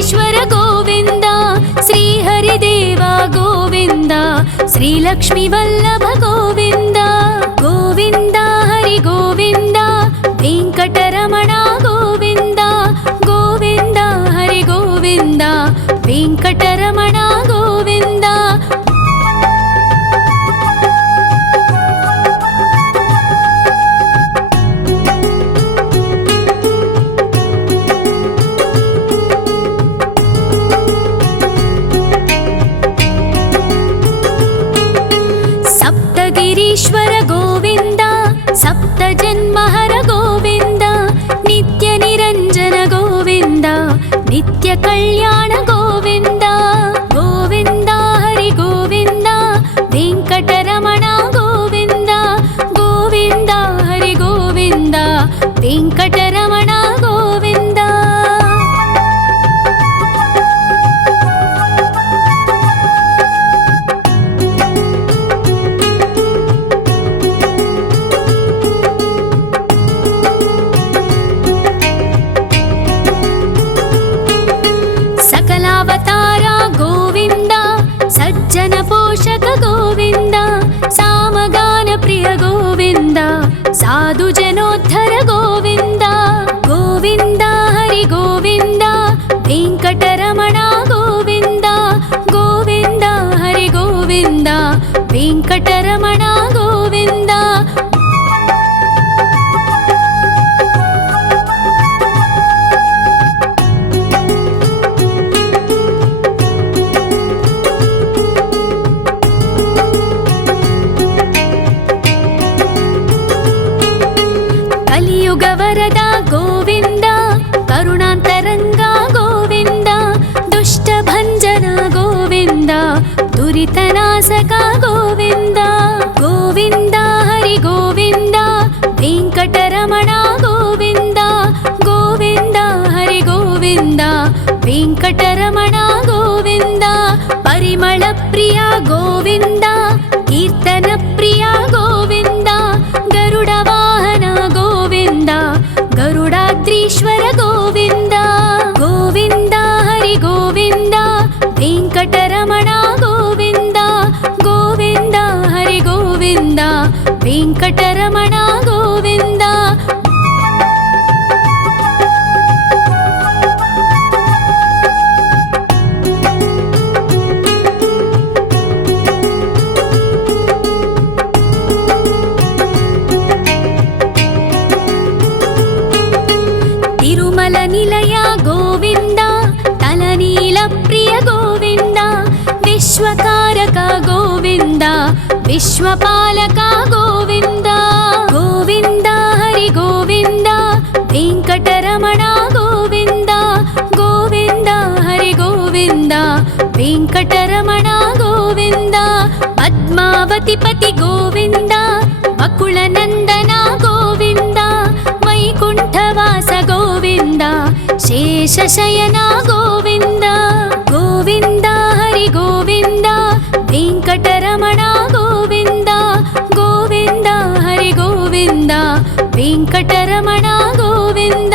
వెంకటేశ్వర గోవింద, శ్రీహరిదేవ గోవింద, శ్రీలక్ష్మీ వల్లభ గోవింద. గోవింద హరి గోవింద, వెంకటరమణ గోవింద. గోవింద హరి గోవింద, వెంకటరమణ గోవింద. సప్తగిరీశ్వర గోవింద, సప్త జన్మహర గోవింద, నిత్య నిరంజన గోవింద, నిత్య కళ్యాణ గోవింద. గోవింద హరి గోవింద, వెంకటరమణ గోవింద. గోవింద హరి గోవింద, వెంకటరమణ గోవింద. సకలావతార గోవింద, సజ్జన పోషక గోవింద, సామగాన ప్రియ గోవింద, సాధు జనోద్ధర గోవింద. గోవింద హరి గోవింద, వెంకటరమణ గోవింద. గోవింద హరి గోవింద, వెంకటరమణ గోవింద. కలియుగ వరద గోవింద, కరుణాంతరంగ గోవింద, దుష్ట భంజన గోవింద, దురితనాశక గోవింద. గోవింద హరి గోవింద, వెంకటరమణ గోవింద. గోవింద హరి గోవింద, వెంకటరమణ గోవింద. పరిమళ ప్రియ గోవింద, కీర్తన ప్రియ గోవింద, గరుడ వాహన గోవింద, గరుడాద్రీశ్వర గోవింద. గోవింద హరి గోవింద, వెంకటరమణ గోవింద. గోవింద హరి గోవింద, వెంకటరమణ గోవింద. తిరుమల నిలయ గోవింద, తలనీల ప్రియ గోవింద, విశ్వకారక గోవింద, విశ్వపాలక గోవింద. గోవింద హరి గోవింద, వెంకటరమణ గోవింద. గోవింద హరి గోవింద, వెంకటరమణ గోవింద. పద్మావతి పతి గోవింద, వకుళ నందన గోవింద, వైకుంఠవాస గోవింద, శేషశయన గోవింద. గోవింద హరి గోవింద, వెంకటరమణ గోవింద. గోవింద హరి గోవింద, వెంకటరమణ గోవింద.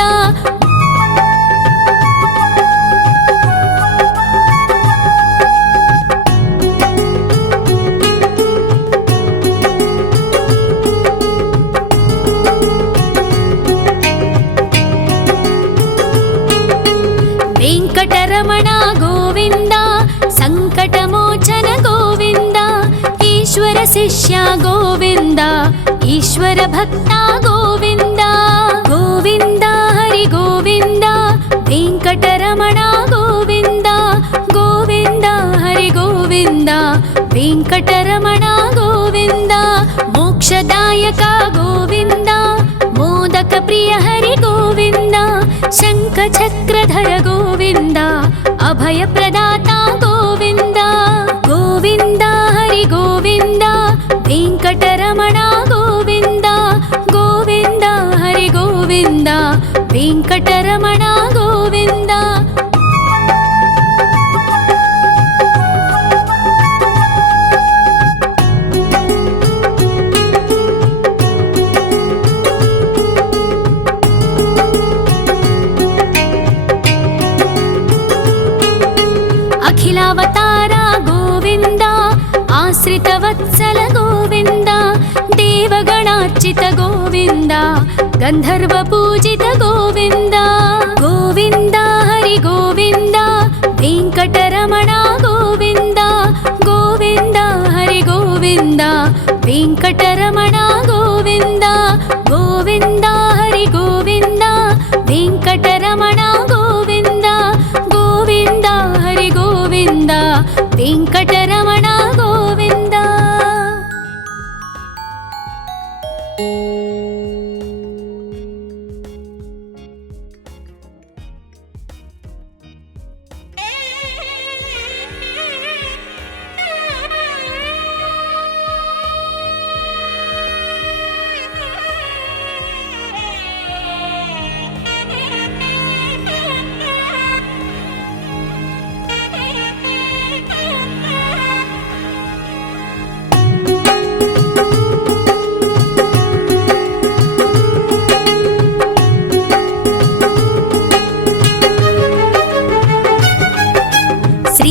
వెంకటరమణ గోవింద, సంకటమోచన గోవింద, ఈశ్వర శిష్య గోవింద, ఈశ్వర భక్త గోవింద. గోవింద హరి గోవింద, వెంకటరమణ గోవింద. గోవింద హరి గోవింద, వెంకటరమణ గోవింద. మోక్షదాయక గోవింద, మోదక ప్రియ హరి గోవింద, శంఖ చక్రధర గోవింద, అభయ ప్రదాత గోవింద. గోవింద హరి గోవింద, వెంకటరమణ గోవింద. గోవింద హరి గోవింద, వెంకటరమణ గోవింద. आश्रितवत्सल गोविन्द देवगणार्चित गोविन्द गन्धर्वपूजित गोविन्द गोविन्द हरि गोविन्द वेङ्कटरमण गोविन्द गोविन्द हरि गोविन्द वेङ्कटरमण गोविन्द गोविन्द हरि गोविन्द वेङ्कटरमण गोविन्द गोविन्द हरि गोविन्द वेङ्कटरमण गोविन्द।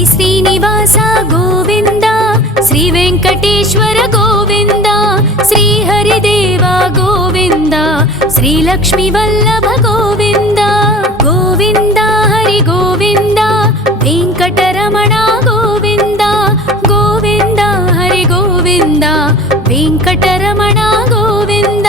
श्रीनिवास गोविन्द श्री वेङ्कटेश्वर गोविन्द श्री हरिदेव गोविन्द श्री लक्ष्मीवल्लभ गोविन्द गोविन्द हरि गोविन्द वेङ्कटरमण गोविन्द गोविन्द हरि गोविन्द वेङ्कटरमण गोविन्द।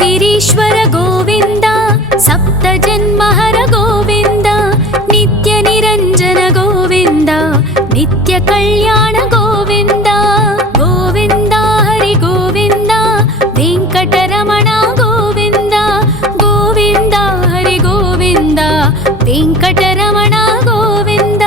गिरीश्वर गोविन्द सप्तजन्महर गोविन्द नित्यनिरञ्जन गोविन्द नित्यकल्याण गोविन्द गोविन्द हरि गोविन्द वेङ्कटरमण गोविन्द गोविन्द हरि गोविन्द वेङ्कटरमण गोविन्द।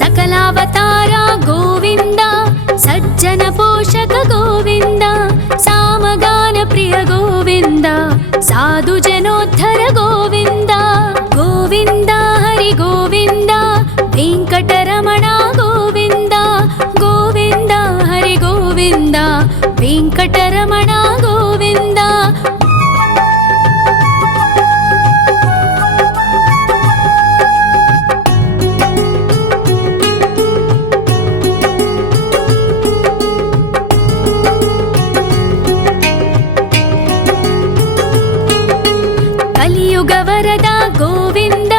सकलावतार गोविन्द सज्जन पोषक गोविन्द सामगान प्रिय गोविन्द साधु जनोद्धर गोविन्द गोविन्द हरि गोविन्द वेङ्कटरमण गोविन्द गोविन्द हरि गोविन्द वेङ्कटरमण गोविन्द। कलियुग वरद गोविन्द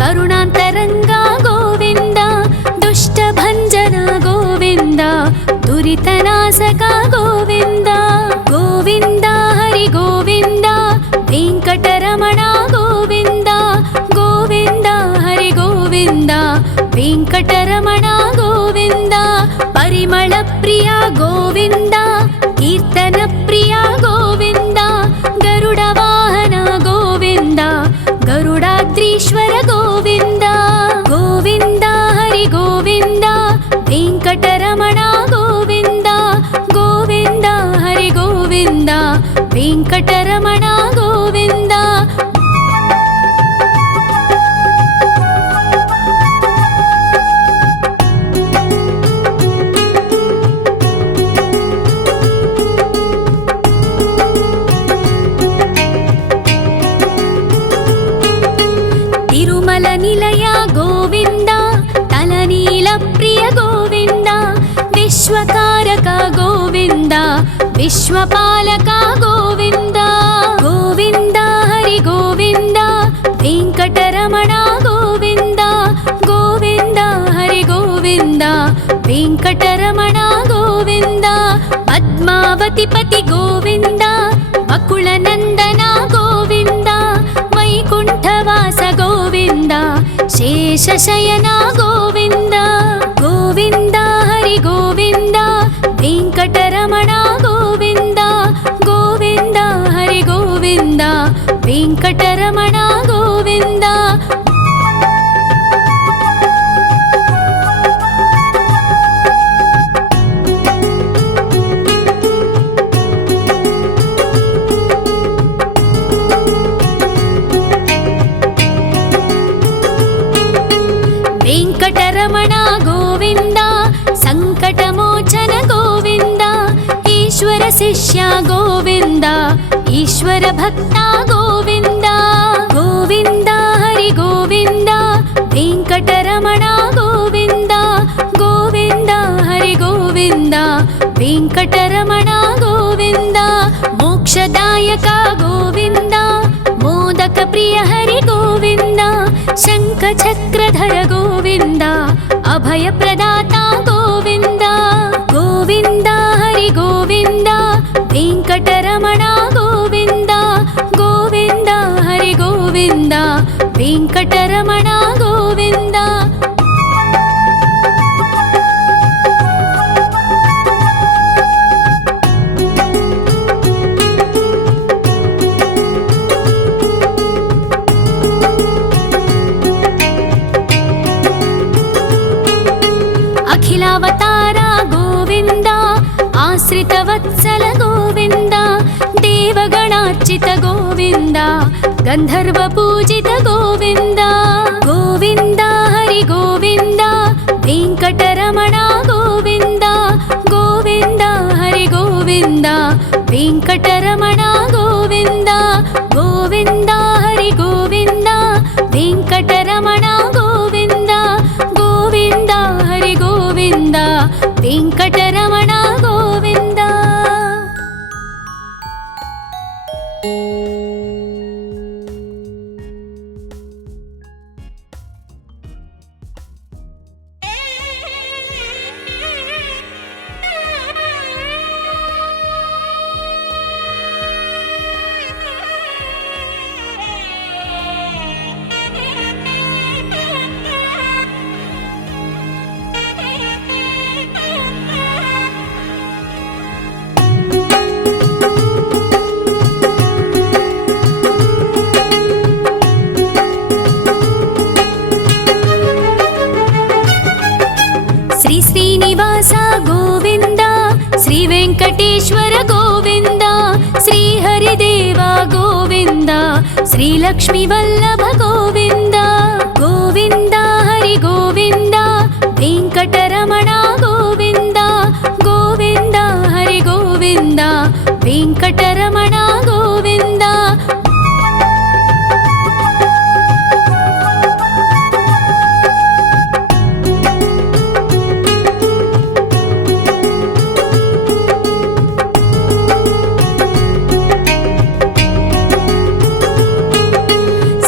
करुणान्तरङ्ग गोविन्द दुष्टभञ्जन गोविन्द दुरितनाशक गोविन्द गोविन्द हरि गोविन्द वेङ्कटरमण गोविन्द गोविन्द हरि गोविन्द वेङ्कटरमण गोविन्द। परिमल प्रिय गोविन्द कीर्तन प्रिय गोविन्द गरुड वाहन गोविन्द गरुडाद्रीश्वर गोविन्द गोविन्द हरि गोविन्द वेङ्कटरमण गोविन्द गोविन्द हरि गोविन्द वेङ्कटरमण गोविन्द। तिरुमल निलय गोविन्द तलनील प्रिय गोविन्द विश्वकारक गोविन्द विश्वपालक गोविन्द गोविन्द हरि गोविन्द वेङ्कटरमण गोविन्द गोविन्द हरि गोविन्द वेङ्कटरमण गोविन्द। पद्मावति पति गोविन्द बकुलनन्दन गोविन्द वैकुण्ठवास गोविन्द शेषशयन गोविन्द गोविन्द हरि गोविन्द वेङ्कटरमण गोविन्द गोविन्द हरि गोविन्द वेङ्कटरमण गोविन्द। వెంకటరమణ గోవింద సంకటమోచన గోవింద ఈశ్వర శిష్య గోవింద ఈశ్వర భక్త గోవింద గోవింద హరి గోవింద వెంకటరమణ గోవింద గోవింద హరి గోవింద వెంకటరమణ గోవింద మోక్షదాయక గోవింద మోదక ప్రియ హరి గోవింద శంఖ చక్రధర గోవింద అభయ ప్రదాత గోవింద గోవింద హరి గోవింద వెంకటరమణ గోవింద గోవింద హరి గోవింద వెంకటరమణ గోవింద అఖిలావతార గోవింద ఆశ్రిత వత్సల గోవింద దేవగణార్చిత గోవింద గంధర్వ పూజిత గోవింద గోవింద హరి గోవింద వెంకటరమణ గోవింద గోవింద హరి గోవింద వెంకటరమణ గోవింద గోవింద హరి గోవింద వెంకటరమణ గోవింద గోవింద హరి గోవింద వెంకటరమణ గోవింద శ్రీ శ్రీనివాస గోవింద శ్రీ వెంకటేశ్వర గోవింద శ్రీ హరిదేవ గోవింద శ్రీ లక్ష్మీ వల్లభ గోవింద గోవింద హరి గోవింద వెంకటరమణ గోవింద గోవింద హరి గోవింద వెంకటరమణ గోవింద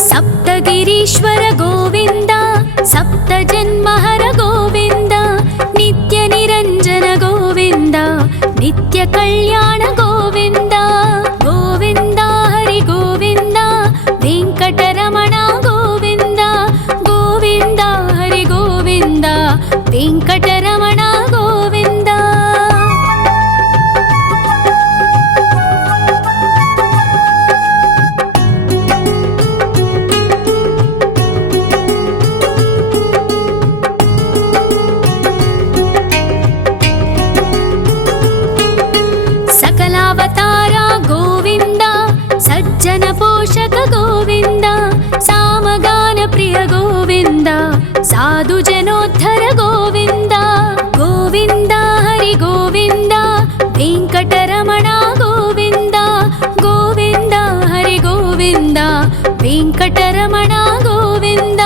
సప్తగిరీశ్వర గోవింద సప్త జన్మహర గోవింద నిత్య నిరంజన గోవింద నిత్య కళ్యాణ గోవింద గోవింద హరి గోవింద వెంకటరమణ గోవింద గోవింద హరి గోవింద వెంకటరమణ గోవింద సకలావతార గోవింద సజ్జన పోషక గోవింద సామగాన ప్రియ గోవింద సాధు జనోద్ధర గోవింద గోవింద హరి గోవింద వెంకటరమణ గోవింద గోవింద హరి గోవింద వెంకటరమణ గోవింద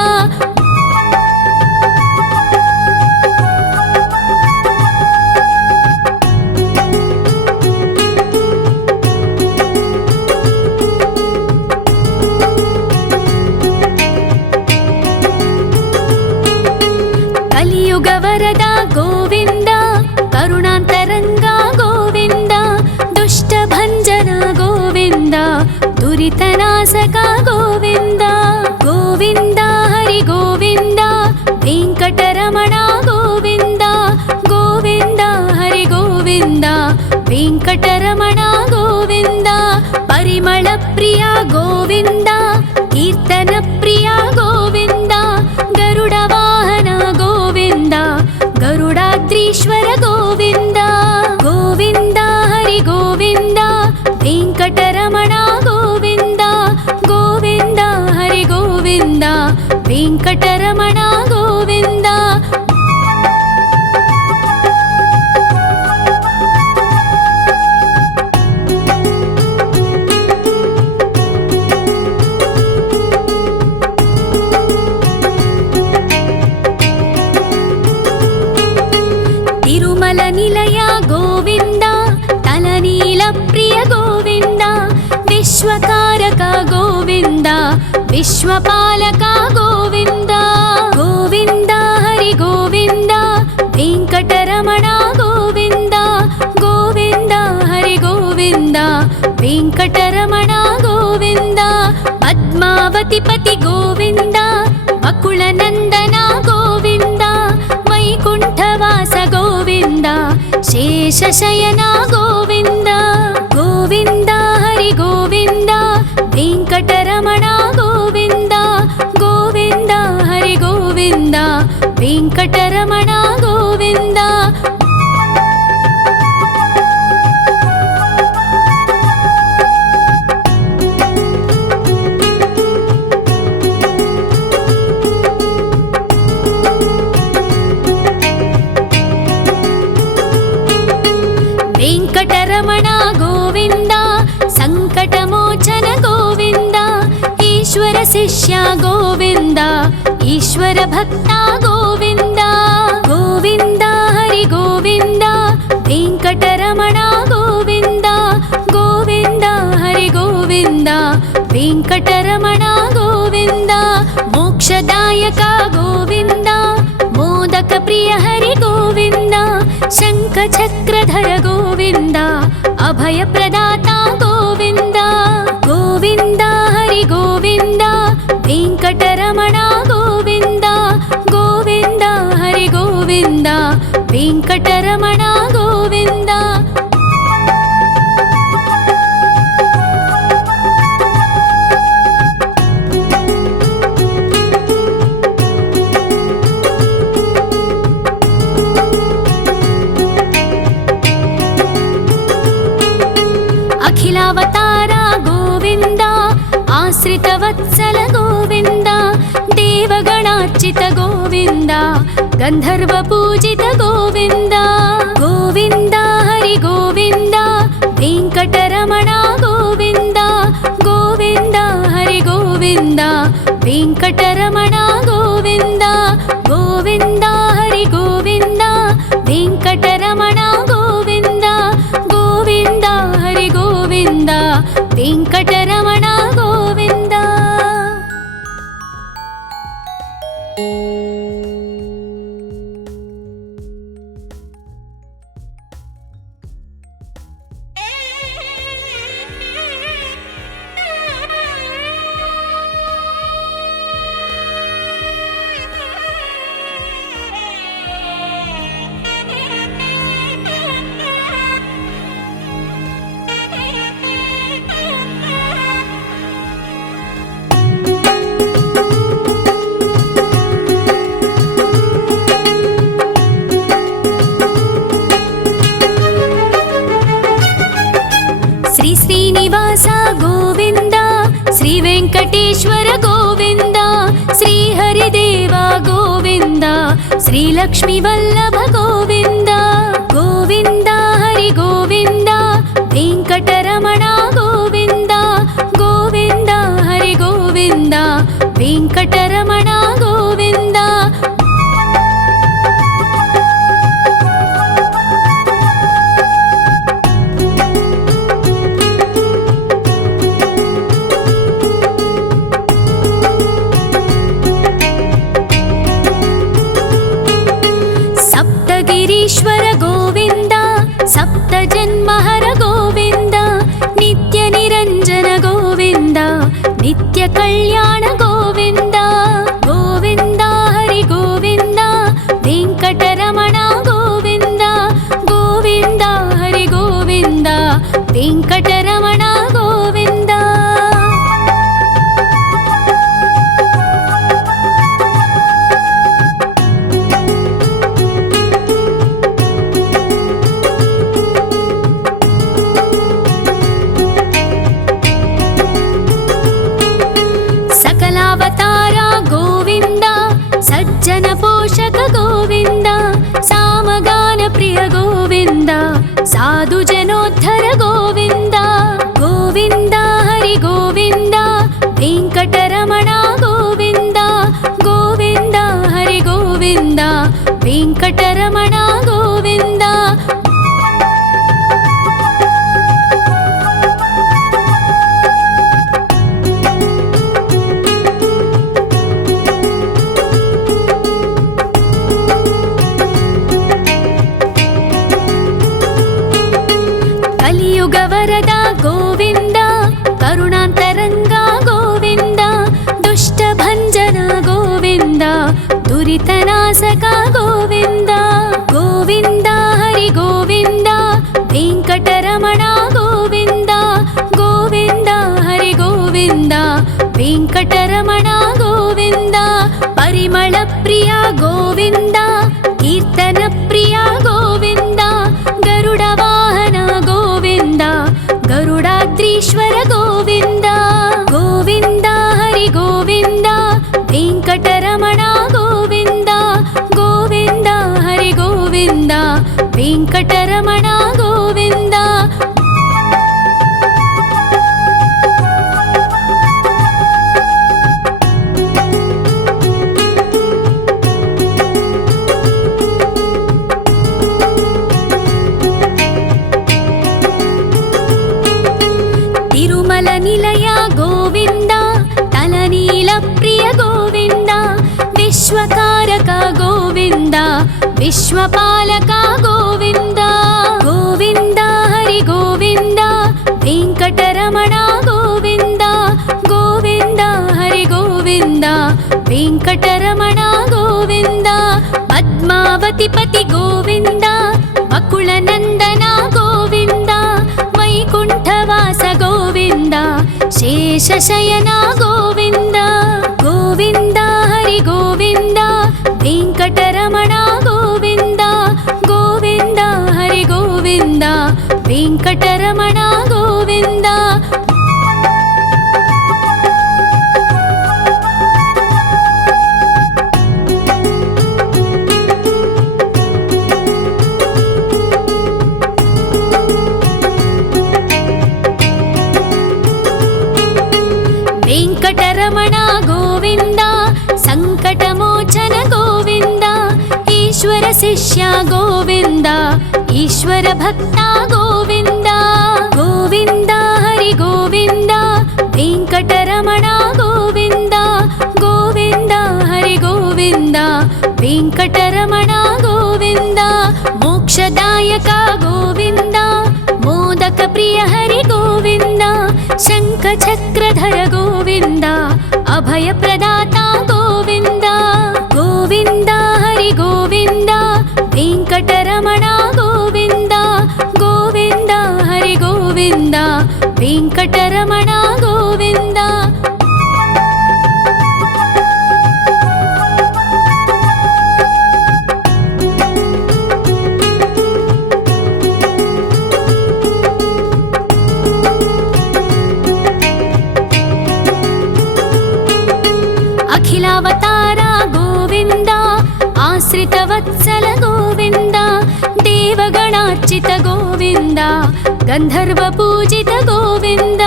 కలియుగ వరద గోవింద కరుణాంతరంగ గోవింద దుష్ట భంజన గోవింద దురితనాశక గోవింద గోవింద హరి గోవింద వెంకటరమణ గోవింద గోవింద హరి గోవింద వెంకటరమణ గోవింద పరిమళ ప్రియ గోవింద కీర్తన ప్రియ గోవింద గరుడ వాహన గోవింద గరుడాద్రీశ్వర గోవింద గోవింద హరి గోవింద వెంకటరమణ గోవింద గోవింద హరి గోవింద వెంకట विश्वकारक गोविन्द विश्वपालक गोविन्द गोविन्द हरि गोविन्द वेङ्कटरमण गोविन्द गोविन्द हरि गोविन्द वेङ्कटरमण गोविन्द पद्मावतिपति गोविन्द बकुलनन्दन गोविन्द वैकुण्ठवास गोविन्द शेषशयन गोविन्द गोविन्द हरि गोविन्द वेङ्कटरमण गोविन्द गोविन्द हरि गोविन्द वेङ्कटरमण गोविन्द वेङ्कटरमण गोविन्द सङ्कटमोचन गोविन्द ईश्वर शिष्य गोविन्द ईश्वर भक्त गोविन्द गोविन्द हरि गोविन्द वेङ्कटरमण गोविन्द गोविन्द हरि गोविन्द वेङ्कटरमण गोविन्द मोक्षदायक गोविन्द मोदक प्रिय हरि गोविन्द शङ्खचक्रधर गोविन्द अभयप्रदाता गोविन्द गोविन्द हरि गोविन्द वेङ्कटरमण गोविन्द गोविन्द हरि गोविन्द वेङ्कटरमण गोविन्द अखिलावतार गोविन्द आश्रितवत्सल गोविन्द देवगणार्चित गोविन्द गन्धर्वपूजित गोविन्द गोविन्द हरि गोविन्द वेङ्कटरमण गोविन्द गोविन्द हरि गोविन्द वेङ्कटरमण गोविन्द गोविन्द हरि गोविन्द वेङ्कटरमण गोविन्द गोविन्द हरि गोविन्द वेङ्कटरमण गोविन्द श्रीनिवास गोविन्द श्रीवेङ्कटेश्वर गोविन्द श्रीहरिदेव गोविन्द श्रीलक्ष्मीवल्लभ गोविन्द गोविन्द हरि गोविन्द वेङ्कटरमण गोविन्द गोविन्द हरि गोविन्द वेङ्कटरमण गोविन्द ईश्वर गोविन्द सप्तजन्महर गोविन्द नित्यनिरञ्जन गोविन्द नित्यकल्याण गोविन्द गोविन्द हरि गोविन्द वेङ्कटरमण गोविन्द गोविन्द हरि गोविन्द वेङ्कटरमण गोविन्द सज्जन पोषक गोविन्द सामगान प्रिय गोविन्द साधु जनोद्धर गोविन्द गोविन्द हरि गोविन्द वेङ्कटरमण गोविन्द गोविन्द हरि गोविन्द वेङ्कटरमण गोविन्द विश्वकारक गोविन्द विश्वपालक गोविन्द गोविन्द हरि गोविन्द वेङ्कटरमण गोविन्द गोविन्द हरि गोविन्द वेङ्कटरमण गोविन्द पद्मावतिपति गोविन्द वकुलनन्दन गोविन्द वैकुण्ठवास गोविन्द शेषशयन गोविन्द गोविन्द हरि गोविन्द वेङ्कटरमण गोविन्द गोविन्द हरि गोविन्द वेङ्कटरमण गोविन्द वेङ्कटरमण गोविन्द सङ्कटमोचन गोविन्द ईश्वर शिष्य गोविन्द ईश्वर भक्त गोविन्द गोविन्द हरि गोविन्द वेङ्कटरमण गोविन्द गोविन्द हरि गोविन्द वेङ्कटरमण गोविन्द मोक्षदायक गोविन्द मोदक प्रिय हरि गोविन्द शङ्खचक्रधर गोविन्द अभयप्रदाता गोविन्द गोविन्द हरि गोविन्द वेङ्कटरमण गोविन्द गोविन्द हरि गोविन्द वेङ्कटरमण गोविन्द अखिलावतार गोविन्द आश्रितवत्सल गोविन्द देवगणार्चित गोविन्द गन्धर्वपूजित गोविन्द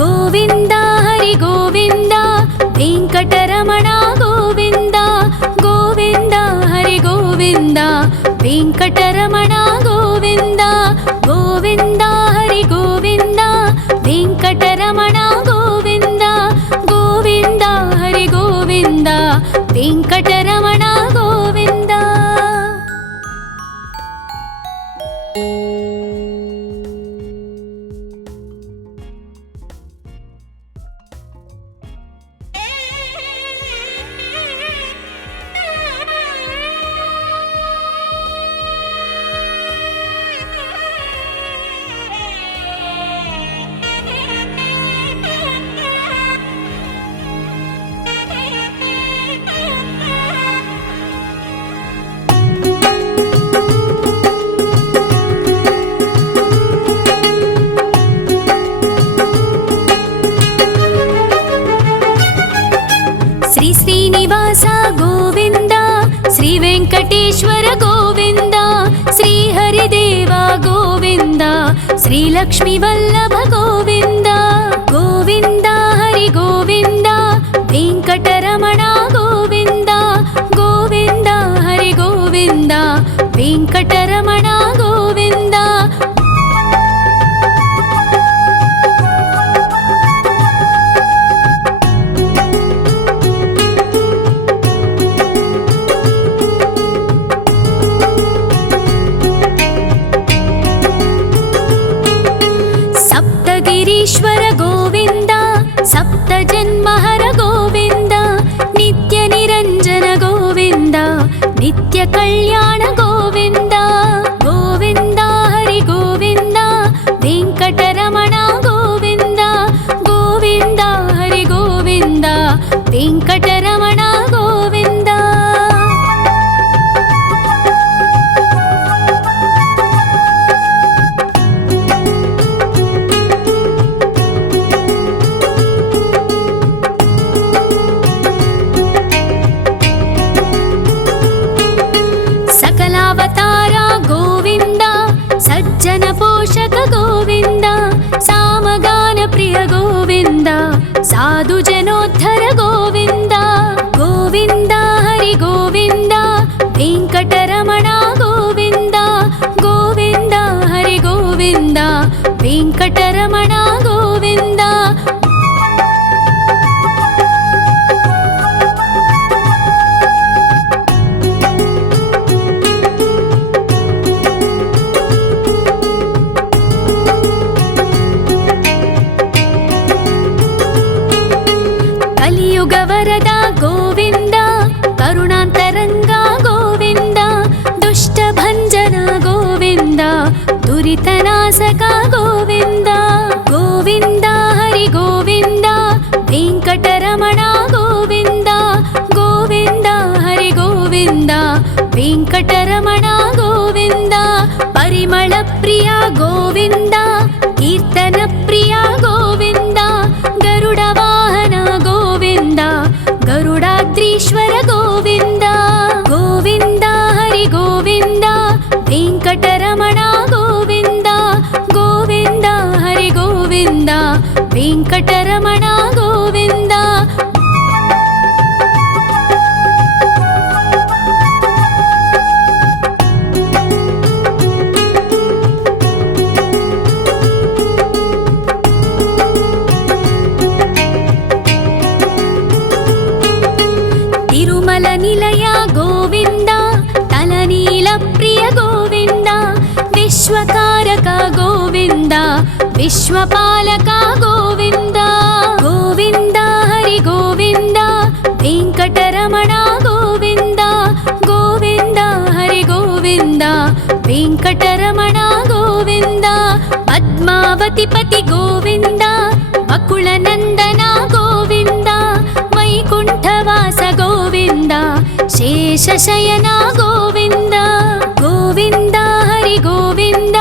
गोविन्द हरि गोविन्द वेङ्कटरमण गोविन्द गोविन्द हरि गोविन्द वेङ्कटरमण गोविन्द गोविन्द हरि गोविन्द वेङ्कटरमण गोविन्द गोविन्द हरि गोविन्द वेङ्कटरमण गोविन्द श्री श्रीनिवास गोविन्द श्री वेङ्कटेश्वर गोविन्द श्री हरिदेव गोविन्द श्री लक्ष्मीवल्लभ गोविन्द गोविन्द हरि गोविन्द वेङ्कटरमण गोविन्द गोविन्द हरि गोविन्द वेङ्कटरमण गोविन्द सप्तगिरीश्वर गोविन्द सप्तजन्महर गोविन्द नित्यनिरञ्जन गोविन्द नित्यकल्याण गोविन्द गोविन्द हरि गोविन्द वेङ्कटरमण गोविन्द गोविन्द हरि गोविन्द वेङ्कटरमण गोविन्द सकलावतारा ವೆಂಕಟರಮಣ ಗೋವಿಂದ. ಪರಿಮಳ ಪ್ರಿಯ ಗೋವಿಂದ, ಕೀರ್ತನ ಪ್ರಿಯ ಗೋವಿಂದ. ಗರುಡ ವಾಹನ ಗೋವಿಂದ, ಗರುಡಾದ್ರೀಶ್ವರ ಗೋವಿಂದ. ಗೋವಿಂದ ಹರಿ ಗೋವಿಂದ, ವೆಂಕಟರಮಣ ಗೋವಿಂದ. ಗೋವಿಂದ ಹರಿ ಗೋವಿಂದ, ವೆಂಕಟರಮಣ ಗೋವಿಂದ. ತಿರುಮಲ ನಿಲಯ ಗೋವಿಂದ, ತಲನೀಲ ಪ್ರಿಯ ಗೋವಿಂದ. ವಿಶ್ವಕಾರಕ ಗೋವಿಂದ, ವಿಶ್ವಪಾಲಕ ಗೋವಿಂದ. ಗೋವಿಂದ ಹರಿ ಗೋವಿಂದ, ವೆಂಕಟರಮಣ ಗೋವಿಂದ. ಗೋವಿಂದ ಹರಿ ಗೋವಿಂದ, ವೆಂಕಟರಮಣ ಗೋವಿಂದ. ಪದ್ಮಾವತಿ ಪತಿ ಗೋವಿಂದ, ಅಕುಳ ನಂದನ ಗೋವಿಂದ. ವೈಕುಂಠವಾಸ ಗೋವಿಂದ, ಶೇಷಶಯನ ಗೋವಿಂದ. ಗೋವಿಂದ ಹರಿ ಗೋವಿಂದ,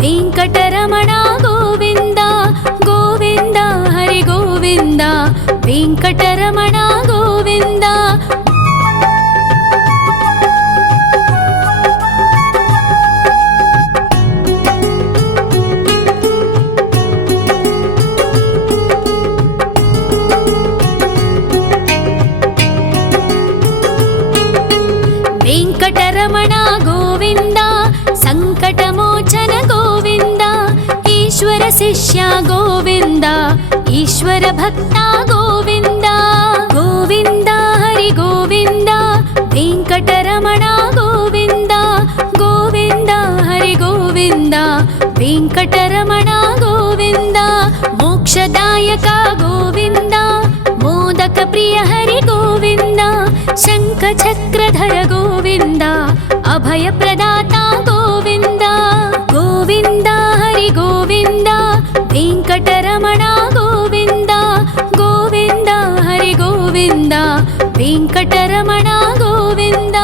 ವೆಂಕಟರಮಣ ಗೋವಿಂದ. ಗೋವಿಂದ ಹರಿ ಗೋವಿಂದ, ವೆಂಕಟರಮಣ ಗೋವಿಂದ. ವೆಂಕಟರಮಣ ಗೋವಿಂದ, ಸಂಕಟಮೋಚನ ಗೋವಿಂದ. ಈಶ್ವರ ಶಿಷ್ಯ ಗೋವಿಂದ, ಈಶ್ವರ ಭಕ್ತ ಗೋವಿಂದ. ಗೋವಿಂದ ಹರಿ ಗೋವಿಂದ, ವೆಂಕಟರಮಣ ಗೋವಿಂದ. ಗೋವಿಂದ ಹರಿ ಗೋವಿಂದ, ವೆಂಕಟರಮಣ ಗೋವಿಂದ. ಮೋಕ್ಷದಾಯಕ ಗೋವಿಂದ, ಮೋದಕ ಪ್ರಿಯ ಹರಿ ಗೋವಿಂದ. ಶಂಖ ಚಕ್ರಧರ ಗೋವಿಂದ, ಅಭಯ ಪ್ರದಾತ ಗೋವಿಂದ. ಗೋವಿಂದ ಹರಿ ಗೋವಿಂದ, ವೆಂಕಟರಮಣ ಗೋವಿಂದ. ಗೋವಿಂದ ಹರಿ ಗೋವಿಂದ, ವೆಂಕಟರಮಣ ಗೋವಿಂದ.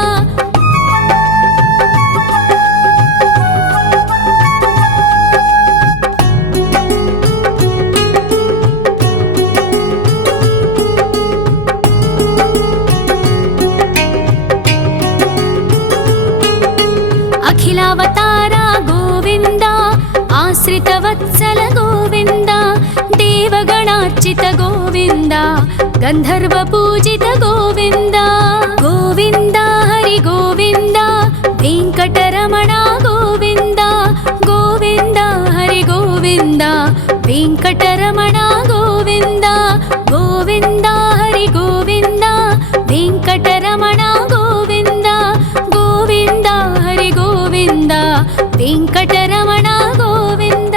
ಅಖಿಲಾವತಾರ ಗೋವಿಂದ, ಆಶ್ರಿತ ವತ್ಸಲ ಗೋವಿಂದ. ದೇವಗಣಾರ್ಚಿತ ಗೋವಿಂದ, ಗಂಧರ್ವ ಪೂಜಿತ ಗೋವಿಂದ. ಗೋವಿಂದ ಹರಿ ಗೋವಿಂದ, ವೆಂಕಟರಮಣ ಗೋವಿಂದ. ಗೋವಿಂದ ಹರಿ ಗೋವಿಂದ, ವೆಂಕಟರಮಣ ಗೋವಿಂದ. ಗೋವಿಂದ ಹರಿ ಗೋವಿಂದ, ವೆಂಕಟರಮಣ ಗೋವಿಂದ. ಗೋವಿಂದ ಹರಿ ಗೋವಿಂದ, ವೆಂಕಟರಮಣ ಗೋವಿಂದ.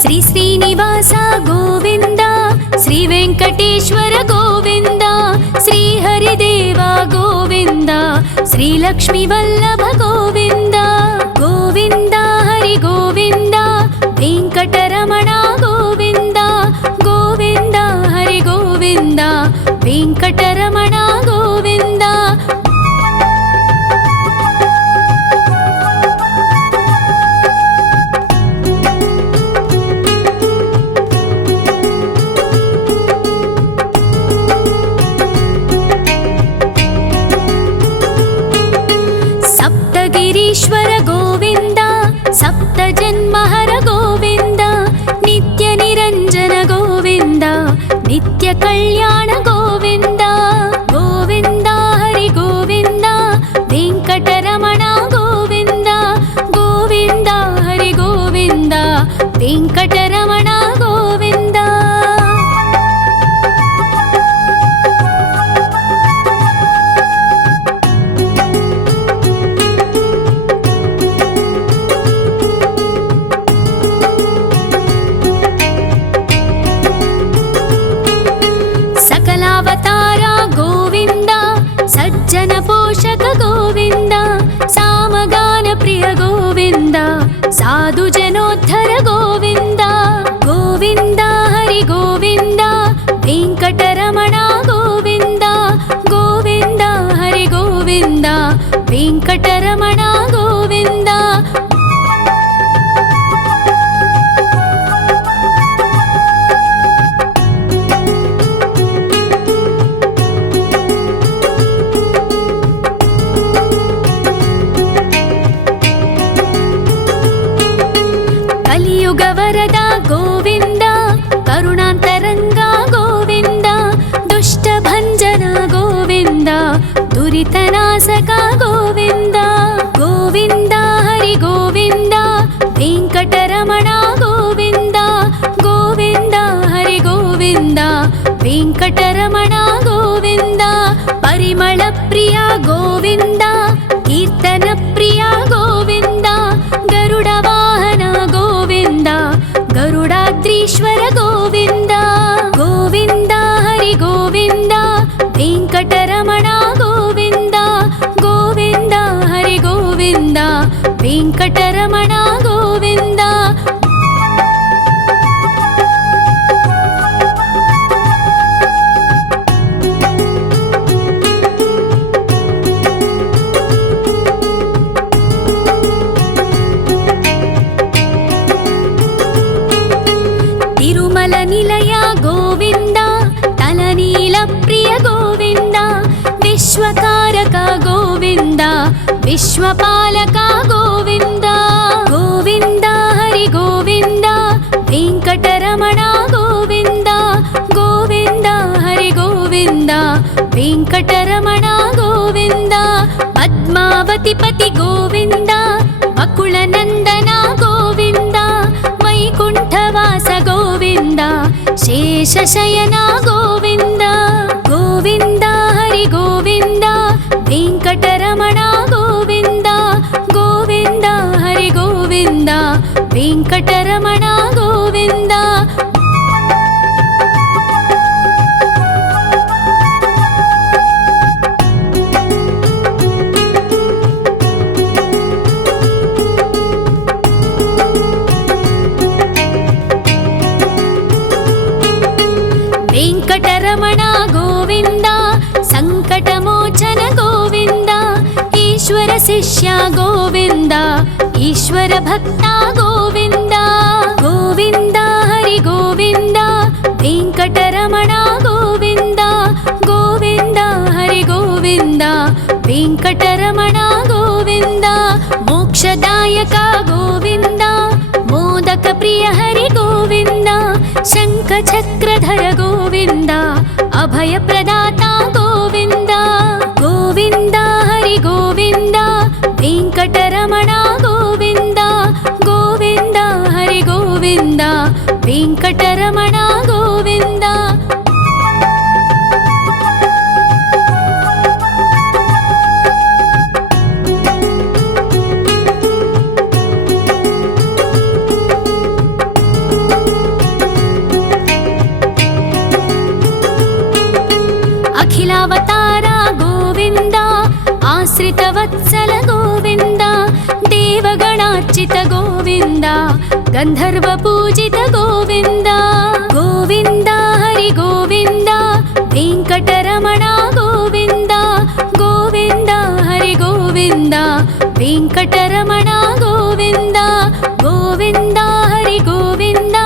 ಶ್ರೀ ಶ್ರೀನಿವಾಸ ಗೋವಿಂದ, ಶ್ರೀ ವೆಂಕಟೇಶ್ವರ ಗೋವಿಂದ. ಶ್ರೀ ಹರಿದೇವ ಗೋವಿಂದ, ಶ್ರೀ ಲಕ್ಷ್ಮೀ ವಲ್ಲಭ ಗೋವಿಂದ. ಗೋವಿಂದ ಹರಿ ಗೋವಿಂದ, ವೆಂಕಟರಮಣ ಗೋವಿಂದ. ಗೋವಿಂದ ಹರಿ ಗೋವಿಂದ, ವೆಂಕಟರಮಣ ಗೋವಿಂದ. కలియుగ వరద గోవింద, కరుణాంతరంగ గోవింద, దుష్ట భంజన గోవింద, దురితనాశక గోవింద. గోవింద హరి గోవింద, వెంకటరమణ గోవింద, గోవింద హరి గోవింద, వెంకటరమణ గోవింద. పరిమళ ప్రియ గోవింద, కీర్తన ప్రియ గోవింద, గరుడ వాహన గోవింద, గరుడాద్రీశ్వర గోవింద. గోవింద హరి గోవింద, వెంకటరమణ గోవింద, గోవింద హరి గోవింద, వెంకటరమణ గోవింద. తిరుమల నిలయ గోవింద, తలనీల ప్రియ గోవింద, విశ్వకారక గోవింద, విశ్వపాలక గోవింద. గోవింద హరి గోవింద, వెంకటరమణ గోవింద, గోవింద హరి గోవింద, వెంకటరమణ గోవింద. పద్మావతి పతి గోవింద, అకుల నందన గోవింద, వైకుంఠవాస గోవింద, శేషశయన గోవింద. గోవింద హరి గోవింద, వెంకటరమణ గోవింద, గోవింద హరి గోవింద, వెంకటరమణ గోవింద. వెంకటరమణ గోవింద, సంకటమోచన గోవింద, ఈశ్వర శిష్య గోవింద, ఈశ్వర భక్త గోవింద. గోవింద హరి గోవింద, వెంకటరమణ గోవింద, గోవింద హరి గోవింద, వెంకటరమణ గోవింద. మోక్షదాయక గోవింద, మోదక ప్రియ హరి గోవింద, శంఖ చక్రధర గోవింద, అభయ ప్రదాత గోవింద. గోవింద హరి గోవింద, వెంకటరమణ గోవింద, గోవింద హరి గోవింద, వెంకటరమణ గోవింద. అఖిలావతార గోవింద, ఆశ్రిత వత్సల గోవింద, దేవగణార్చిత గోవింద, గంధర్వ పూజిత గోవింద. గోవింద హరి గోవింద, వెంకటరమణ గోవింద, గోవింద హరి గోవింద, వెంకటరమణ గోవింద. గోవింద హరి గోవింద,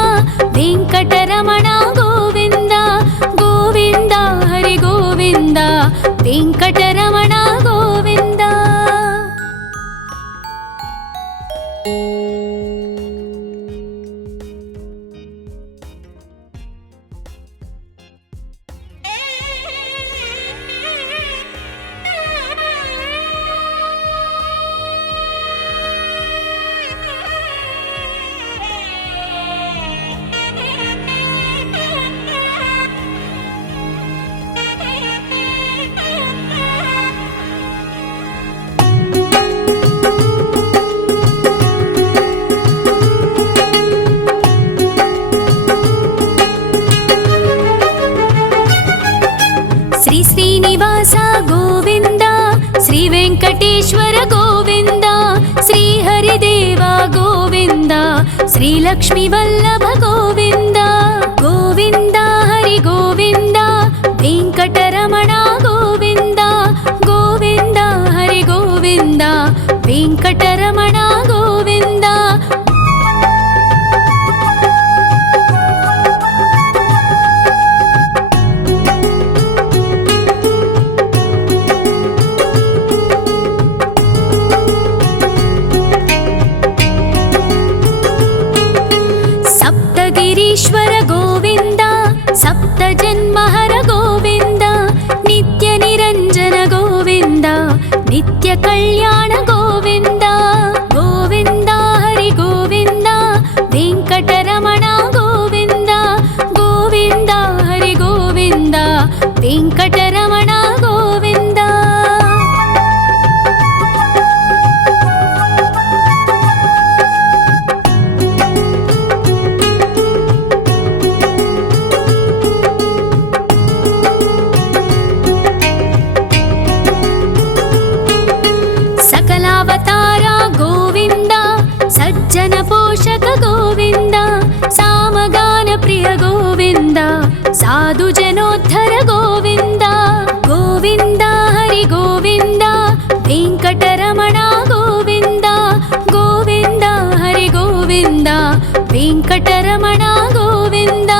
వెంకటరమణ గోవింద, గోవింద హరి గోవింద, వెంకటరమణ గోవింద. శ్రీనివాస గోవింద, శ్రీ వెంకటేశ్వర గోవింద, శ్రీ హరిదేవ గోవింద, శ్రీ లక్ష్మీ వల్లభ గోవింద. గోవింద హరి గోవింద, వెంకటరమణ గోవింద, గోవింద హరి గోవింద, వెంకటరమణ గోవింద. ವೆಂಕಟರಮಣ ಗೋವಿಂದ.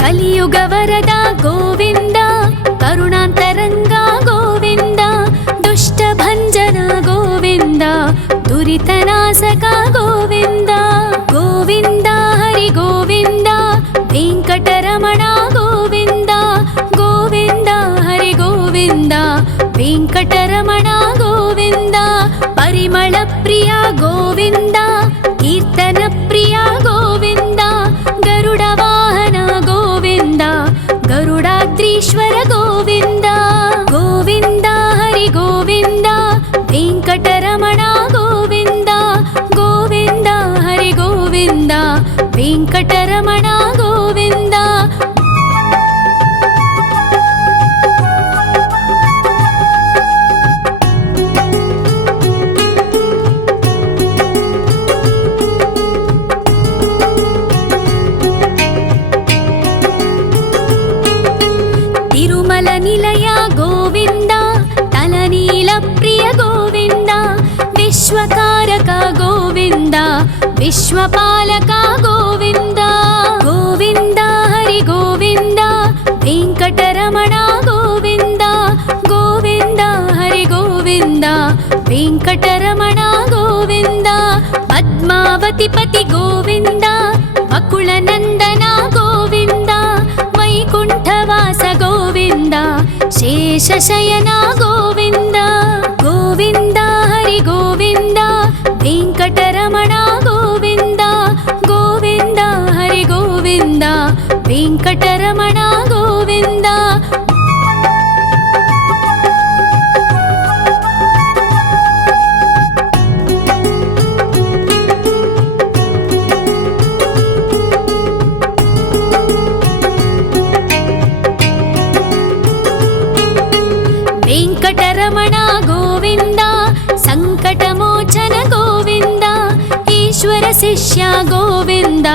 ಕಲಿಯುಗ ವರದ ಗೋವಿಂದ, ಕರುಣಾಂತರಂಗ ಗೋವಿಂದ, ದುಷ್ಟ ಭಂಜನ ಗೋವಿಂದ, ದುರಿತನಾಶಕ ಗೋವಿಂದ. ಗೋವಿಂದ ಹರಿ ಗೋವಿಂದ, ವೆಂಕಟರಮಣ ಗೋವಿಂದ. ಗೋವಿಂದ ಹರಿ ಗೋವಿಂದ, ವೆಂಕಟರಮಣ ಗೋವಿಂದ. ಪರಿಮಳ ಪ್ರಿಯ ಗೋವಿಂದ, ಕೀರ್ತನ ಪ್ರಿಯ ಗೋವಿಂದ. ಗರುಡ ವಾಹನ ಗೋವಿಂದ, ಗರುಡಾದ್ರೀಶ್ವರ ಗೋವಿಂದ. ಗೋವಿಂದ ಹರಿ ಗೋವಿಂದ, ವೆಂಕಟರಮಣ ಗೋವಿಂದ. ಗೋವಿಂದ ಹರಿ ಗೋವಿಂದ, ವೆಂಕಟರಮಣ ಗೋವಿಂದ. ತಿರುಮಲ ನಿಲಯ ಗೋವಿಂದ, ತಲನೀಲ ಪ್ರಿಯ ಗೋವಿಂದ. ವಿಶ್ವಕಾರಕ ಗೋವಿಂದ, ವಿಶ್ವಪಾಲಕ ಗೋವಿಂದ. ಗೋವಿಂದ ಹರಿ ಗೋವಿಂದ, ವೆಂಕಟರಮಣ ಗೋವಿಂದ. ಗೋವಿಂದ ಹರಿ ಗೋವಿಂದ, ವೆಂಕಟರಮಣ ಗೋವಿಂದ. ಪದ್ಮಾವತಿ ಪತಿ ಗೋವಿಂದ, ಬಕುಳ ನಂದನ ಗೋವಿಂದ. ವೈಕುಂಠವಾಸ ಗೋವಿಂದ, ಶೇಷಶಯನ ಗೋವಿಂದ. ಗೋವಿಂದ ಹರಿ ಗೋವಿಂದ, ವೆಂಕಟರಮಣ ಗೋವಿಂದ. ಗೋವಿಂದ ಹರಿ ಗೋವಿಂದ, ವೆಂಕಟರಮಣ ಗೋವಿಂದ. ವೆಂಕಟರಮಣ ಗೋವಿಂದ, ಸಂಕಟಮೋಚನ ಗೋವಿಂದ. ಈಶ್ವರ ಶಿಷ್ಯ ಗೋವಿಂದ,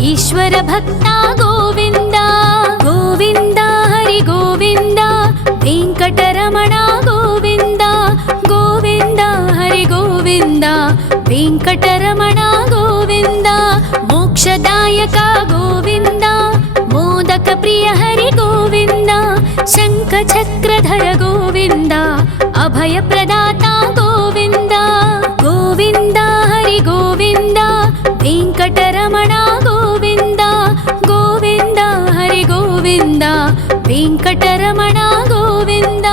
ಈಶ್ವರ ಭಕ್ತ ಗೋವಿಂದ. ಗೋವಿಂದ ಹರಿ ಗೋವಿಂದ, ವೆಂಕಟರಮಣ ಗೋವಿಂದ. ಗೋವಿಂದ ಹರಿ ಗೋವಿಂದ, ವೆಂಕಟರಮಣ ಗೋವಿಂದ. ಮೋಕ್ಷದಾಯಕ ಗೋವಿಂದ, ಮೋದಕ ಪ್ರಿಯ ಹರಿ ಗೋವಿಂದ. ಶಂಖ ಚಕ್ರಧರ ಗೋವಿಂದ, ಅಭಯ ಪ್ರದಾತ ಗೋವಿಂದ. ಗೋವಿಂದ ಹರಿ ಗೋವಿಂದ, ವೆಂಕಟರಮಣ ಗೋವಿಂದ. ಗೋವಿಂದ ಹರಿ ಗೋವಿಂದ, ವೆಂಕಟರಮಣ ಗೋವಿಂದ.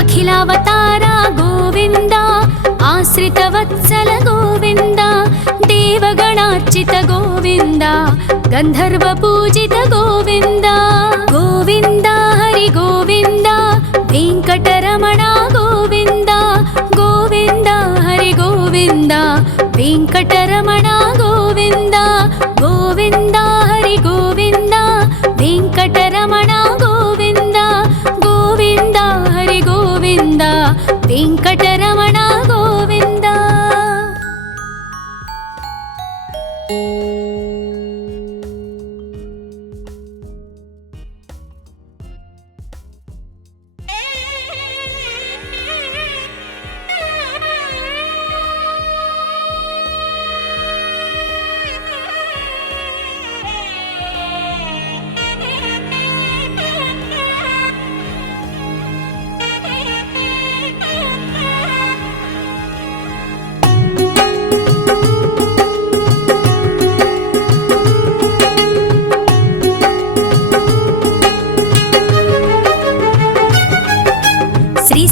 ಅಖಿಲಾವತಾರ ಗೋವಿಂದ, ಆಶ್ರಿತ ವತ್ಸಲ ಗೋವಿಂದ. ದೇವಗಣಾರ್ಚಿತ ಗೋವಿಂದ, ಗಂಧರ್ವ ಪೂಜಿತ ಗೋವಿಂದ. ಗೋವಿಂದ ಹರಿ ಗೋವಿಂದ, ವೆಂಕಟರಮಣ ಗೋವಿಂದ. ಗೋವಿಂದ ಹರಿ ಗೋವಿಂದ, ವೆಂಕಟರಮಣ ಗೋವಿಂದ. ಗೋವಿಂದ ಹರಿ ಗೋವಿಂದ, ವೆಂಕಟರಮಣ ಗೋವಿಂದ. ಗೋವಿಂದ ಹರಿ ಗೋವಿಂದ, ವೆಂಕಟರಮಣ ಗೋವಿಂದ.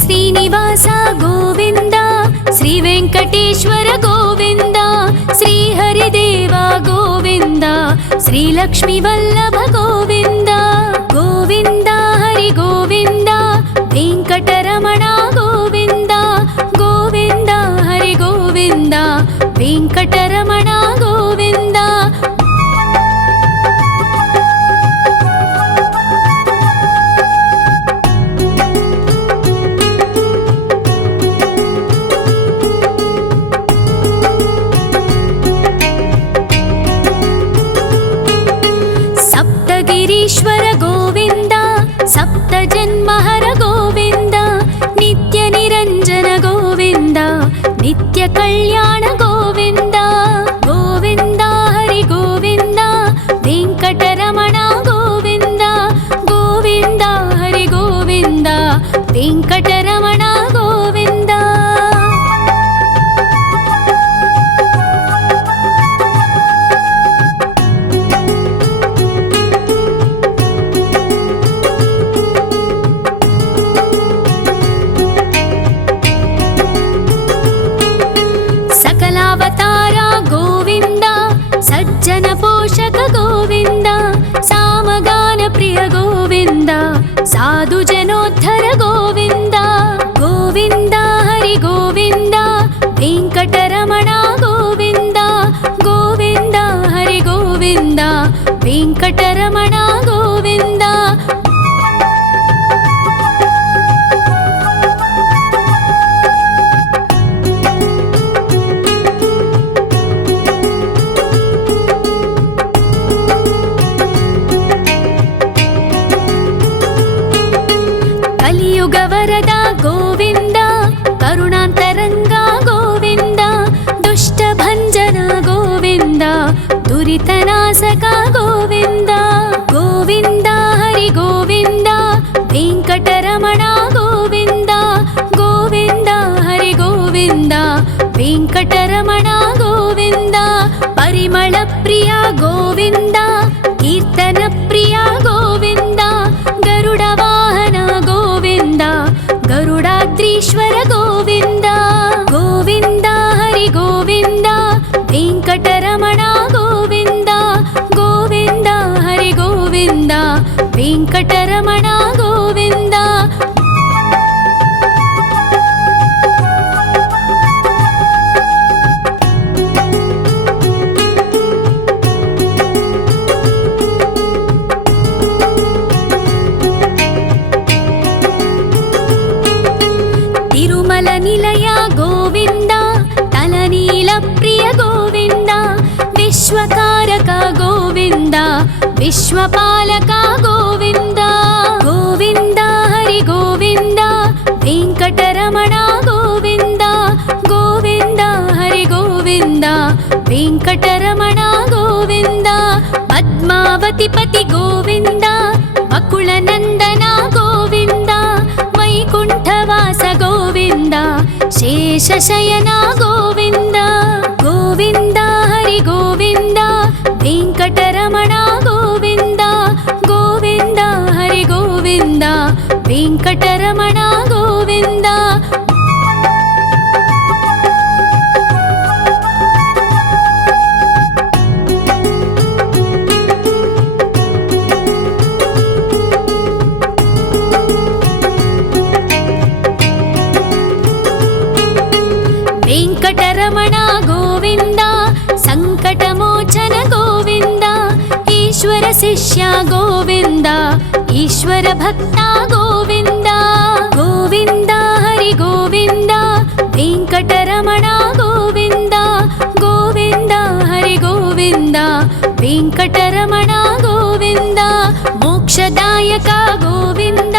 ಶ್ರೀನಿವಾಸ ಗೋವಿಂದ, ಶ್ರೀ ವೆಂಕಟೇಶ್ವರ ಗೋವಿಂದ, ಶ್ರೀ ಹರಿದೇವ ಗೋವಿಂದ, ಶ್ರೀ ಲಕ್ಷ್ಮೀ ವಲ್ಲಭ ಗೋವಿಂದ. ಗೋವಿಂದ ಹರಿ ಗೋವಿಂದ, ವೆಂಕಟರಮಣ ಗೋವಿಂದ. ಗೋವಿಂದ ಹರಿ ಗೋವಿಂದ, ಕಲ್ಯಾಣ ಗೋವಿಂದ ಗೋವಿಂದ ಹರಿ ಗೋವಿಂದ ವೆಂಕಟರಮಣ ಗೋವಿಂದ ಗೋವಿಂದ ಹರಿ ಗೋವಿಂದ ವೆಂಕಟರಮಣ ಗೋವಿಂದ. ಸಕಲಾವತಾರ ಗೋವಿಂದ ಸಜ್ಜನ ಪೋಷಕ ಗೋವಿಂದ ಸಾಮಗಾನ ಪ್ರಿಯ ಗೋವಿಂದ ಸಾಧು ಜನೋದ್ಧರ ಗೋವಿಂದ ಗೋವಿಂದ ಹರಿ ಗೋವಿಂದ ವೆಂಕಟರಮಣ ಗೋವಿಂದ ಗೋವಿಂದ ಹರಿ ಗೋವಿಂದ ವೆಂಕಟರಮಣ ಗೋವಿಂದ. ಕಲಿಯುಗ ವರದ ಗೋವಿಂದ ಕರುಣಾಂತರಂಗ ಗೋವಿಂದ ದುಷ್ಟ ಭಂಜನ ಗೋವಿಂದ ದುರಿತನಾಶಕ ಗೋವಿಂದ ಗೋವಿಂದ ಹರಿ ಗೋವಿಂದ ವೆಂಕಟರಮಣ ಗೋವಿಂದ ಗೋವಿಂದ ಹರಿ ಗೋವಿಂದ ವೆಂಕಟರಮಣ ಗೋವಿಂದ. ಪರಿಮಳ ಪ್ರಿಯ ಗೋವಿಂದ ಕೀರ್ತನ ಪ್ರಿಯ ಗೋವಿಂದ ಗರುಡ ವಾಹನ ಗೋವಿಂದ ಗರುಡಾದ್ರೀಶ್ವರ ಗೋವಿಂದ ಗೋವಿಂದ ಹರಿ ಗೋವಿಂದ ವೆಂಕಟರಮಣ ಗೋವಿಂದ ಗೋವಿಂದ ಹರಿ ಗೋವಿಂದ ವೆಂಕಟರಮಣ ಗೋವಿಂದ. ತಿರುಮಲ ನಿಲಯ ಗೋವಿಂದ ತಲನೀಲ ಪ್ರಿಯ ಗೋವಿಂದ ವಿಶ್ವಕಾರಕ ಗೋವಿಂದ ವಿಶ್ವಪಾಲಕ ಗೋವಿಂದ ಗೋವಿಂದ ಹರಿ ಗೋವಿಂದ ವೆಂಕಟರಮಣ ಗೋವಿಂದ ಗೋವಿಂದ ಹರಿ ಗೋವಿಂದ ವೆಂಕಟರಮಣ ಗೋವಿಂದ. ಪದ್ಮಾವತಿ ಪತಿ ಗೋವಿಂದ ಬಕುಳ ನಂದನ ಗೋವಿಂದ ವೈಕುಂಠವಾಸ ಗೋವಿಂದ ಶೇಷಶಯನ ಗೋವಿಂದ ಗೋವಿಂದ ಹರಿ ಗೋವಿಂದ ವೆಂಕಟರಮಣ ಗೋವಿಂದ ಗೋವಿಂದ ಹರಿ ಗೋವಿಂದ ವೆಂಕಟರಮಣ ಗೋವಿಂದ. ವೆಂಕಟರಮಣ ಗೋವಿಂದ ಸಂಕಟಮೋಚನ ಗೋವಿಂದ ಈಶ್ವರ ಶಿಷ್ಯ ಗೋವಿಂದ ಈಶ್ವರ ಭಕ್ತ ಗೋವಿಂದ ಗೋವಿಂದ ಹರಿ ಗೋವಿಂದ ವೆಂಕಟರಮಣ ಗೋವಿಂದ ಗೋವಿಂದ ಹರಿ ಗೋವಿಂದ ವೆಂಕಟರಮಣ ಗೋವಿಂದ. ಮೋಕ್ಷದಾಯಕ ಗೋವಿಂದ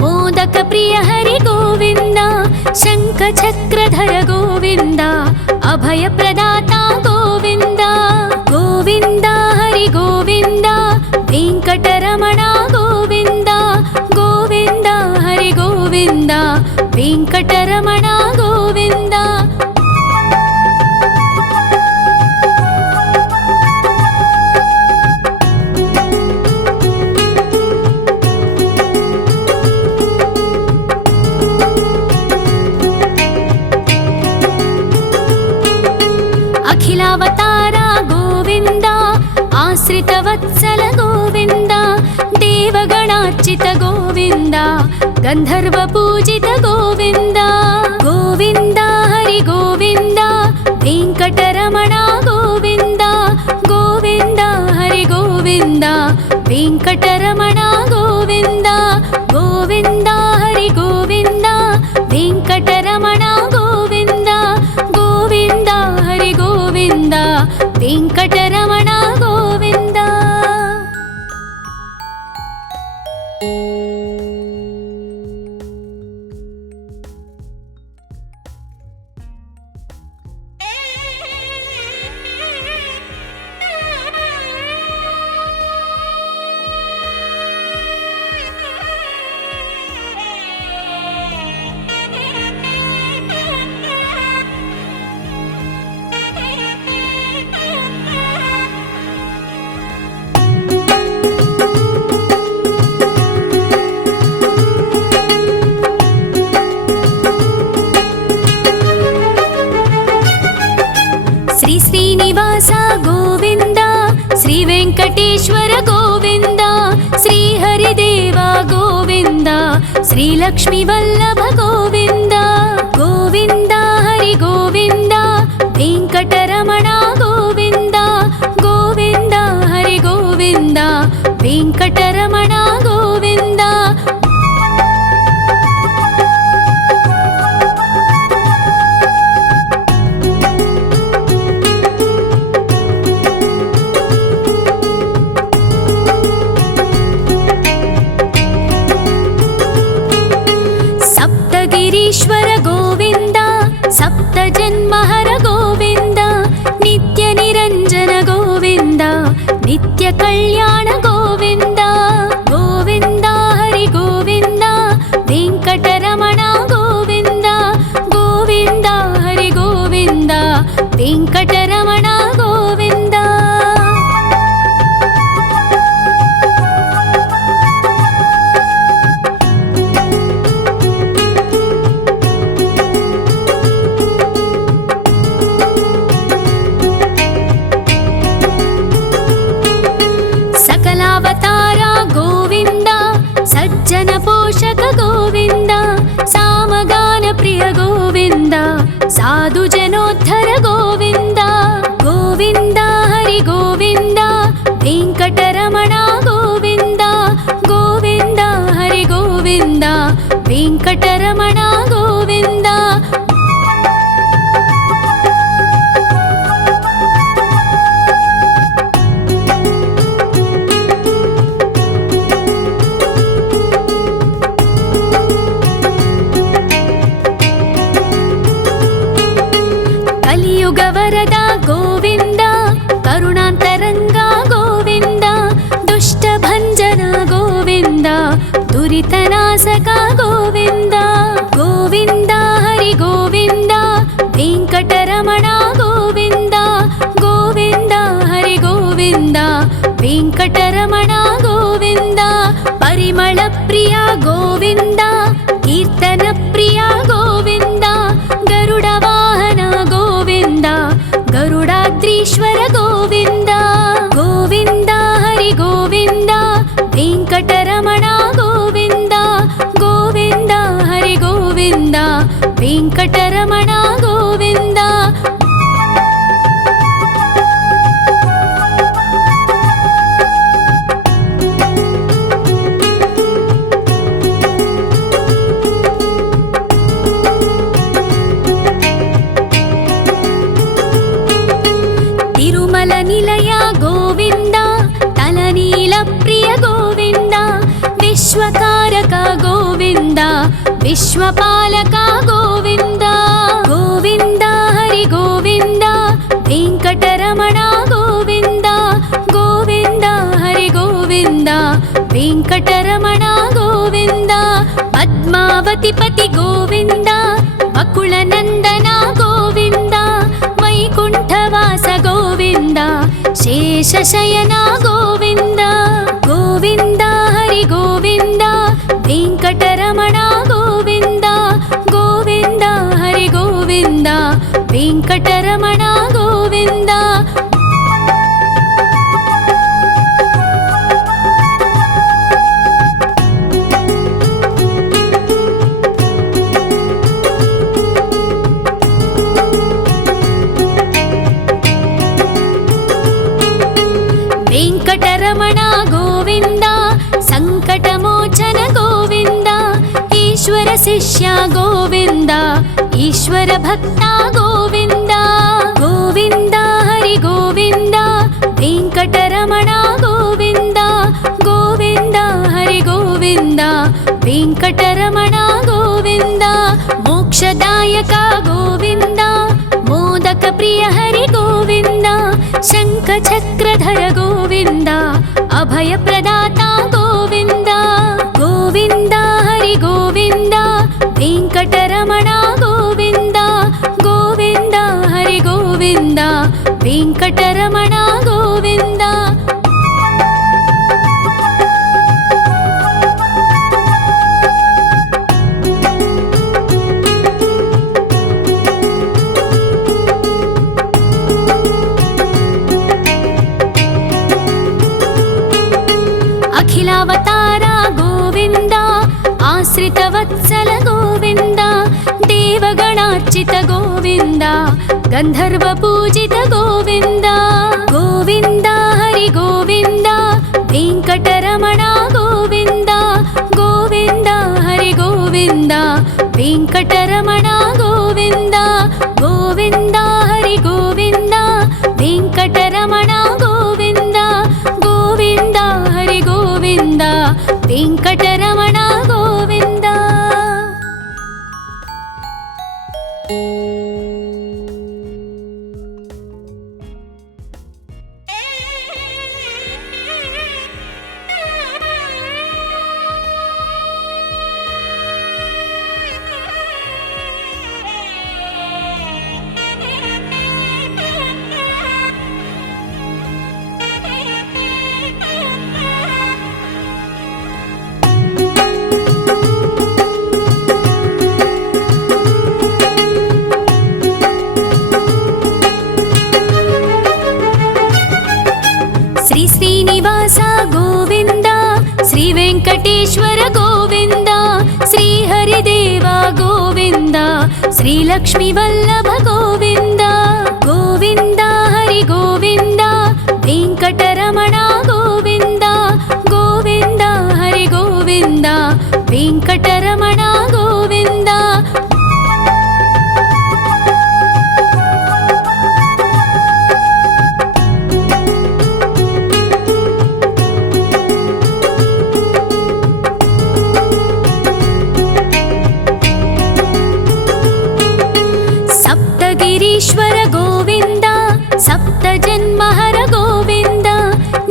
ಮೋದಕ ಪ್ರಿಯ ಹರಿ ಗೋವಿಂದ ಶಂಖ ಚಕ್ರಧರ ಗೋವಿಂದ ಅಭಯ ಪ್ರದಾತ ಗೋವಿಂದ ಗೋವಿಂದ ಹರಿ ಗೋವಿಂದ ವೆಂಕಟರಮಣ ಗೋವಿಂದ ಗೋವಿಂದ ಹರಿ ಗೋವಿಂದ ವೆಂಕಟರಮಣ ಗೋವಿಂದ. ಅಖಿಲಾವತಾರ ಗೋವಿಂದ ಆಶ್ರಿತ ವತ್ಸಲ ಗೋವಿಂದ ದೇವಗಣಾರ್ಚಿತ ಗೋವಿಂದ ಗಂಧರ್ವ ಪೂಜಿತ ಗೋವಿಂದ ಗೋವಿಂದ ಹರಿ ಗೋವಿಂದ ವೆಂಕಟರಮಣ ಗೋವಿಂದ ಗೋವಿಂದ ಹರಿ ಗೋವಿಂದ ವೆಂಕಟರಮಣ ಗೋವಿಂದ ಗೋವಿಂದ ಹರಿ ಗೋವಿಂದ ವೆಂಕಟರಮಣ ಗೋವಿಂದ ಗೋವಿಂದ ಹರಿ ಗೋವಿಂದ ವೆಂಕಟರಮಣ ಗೋವಿಂದ. శ్రీనివాస గోవింద శ్రీ వెంకటేశ్వర గోవింద శ్రీహరిదేవ గోవింద శ్రీలక్ష్మీ వల్లభ గోవింద గోవింద హరి గోవింద వెంకటరమణ గోవింద గోవింద హరి గోవింద వెంకటరమణ గోవింద సప్తగిరీశ్వర గోవింద సప్త జన్మహర గోవింద నిత్య నిరంజన గోవింద నిత్య కళ్యాణ గోవింద గోవింద హరి గోవింద వెంకటరమణ గోవింద గోవింద హరి గోవింద వెంకటరమణ గోవింద సకలావతార గోవింద సజ్జన పోషక గోవింద సామగాన ప్రియ గోవింద సాధు జనోద్ధర గోవింద గోవింద హరి గోవింద వెంకటరమణ గోవింద గోవింద హరి గోవింద వెంకటరమణ గోవింద కలియుగ వరద గోవింద కరుణాంతరంగ గోవింద దుష్ట భంజన గోవింద దురితనాశక గోవింద గోవింద హరి గోవింద వెంకటరమణ గోవింద గోవింద హరి గోవింద వెంకటరమణ గోవింద పరిమళ ప్రియ గోవింద కీర్తన ప్రియ గోవింద గరుడ వాహన గోవింద గరుడాద్రీశ్వర గోవింద గోవింద హరి గోవింద వెంకటరమణ గోవింద గోవింద హరి గోవింద వెంకటరమణ గోవింద తిరుమల నిలయ గోవింద తలనీల ప్రియ గోవింద విశ్వకారక గోవింద విశ్వపాలక గోవింద గోవింద హరి గోవింద వెంకటరమణ గోవింద గోవింద హరి గోవింద వెంకటరమణ గోవింద పద్మావతి పతి గోవింద వకుళ నందన గోవింద వైకుంఠవాస గోవింద శేషశయన గోవింద గోవింద హరి గోవింద వెంకటరమణ గోవింద గోవింద హరి గోవింద వెంకటరమణ గోవింద వెంకటరమణ గోవింద సంకటమోచన గోవింద ఈశ్వర శిష్య గోవింద ఈశ్వర భక్త గోవింద గోవింద హరి గోవింద వెంకటరమణ గోవింద గోవింద హరి గోవింద వెంకటరమణ గోవింద మోక్షదాయక గోవింద మోదక ప్రియ హరి గోవింద శంఖ చక్రధర గోవింద అభయ ప్రదాత గోవింద గోవింద హరి గోవింద వెంకటరమణ గోవింద గోవింద హరి గోవింద వెంకటరమణ గోవింద सकलावतार गोविन्द आश्रितवत्सल गोविन्द देवगणार्चित गोविन्द गन्धर्वपूजित गोविन्द गोविन्द हरि गोविन्द वेङ्कटरमण गोविन्द गोविन्द हरि गोविन्द वेङ्कटरमण गोविन्द गोविन्द हरि गोविन्द वेङ्कटरमण गोविन्द गोविन्द हरि गोविन्द वेङ्कटरमण गोविन्द। श्री श्रीनिवास गोविन्द श्री वेङ्कटेश्वर गोविन्द श्री हरिदेव गोविन्द श्री लक्ष्मीवल्लभ गोविन्द गोविन्द हरि गोविन्द वेङ्कटरमण गोविन्द गोविन्द हरि गोविन्द वेङ्कटरमण गोविन्द। सप्तगिरीश्वर गोविन्द सप्तजन्महर गोविन्द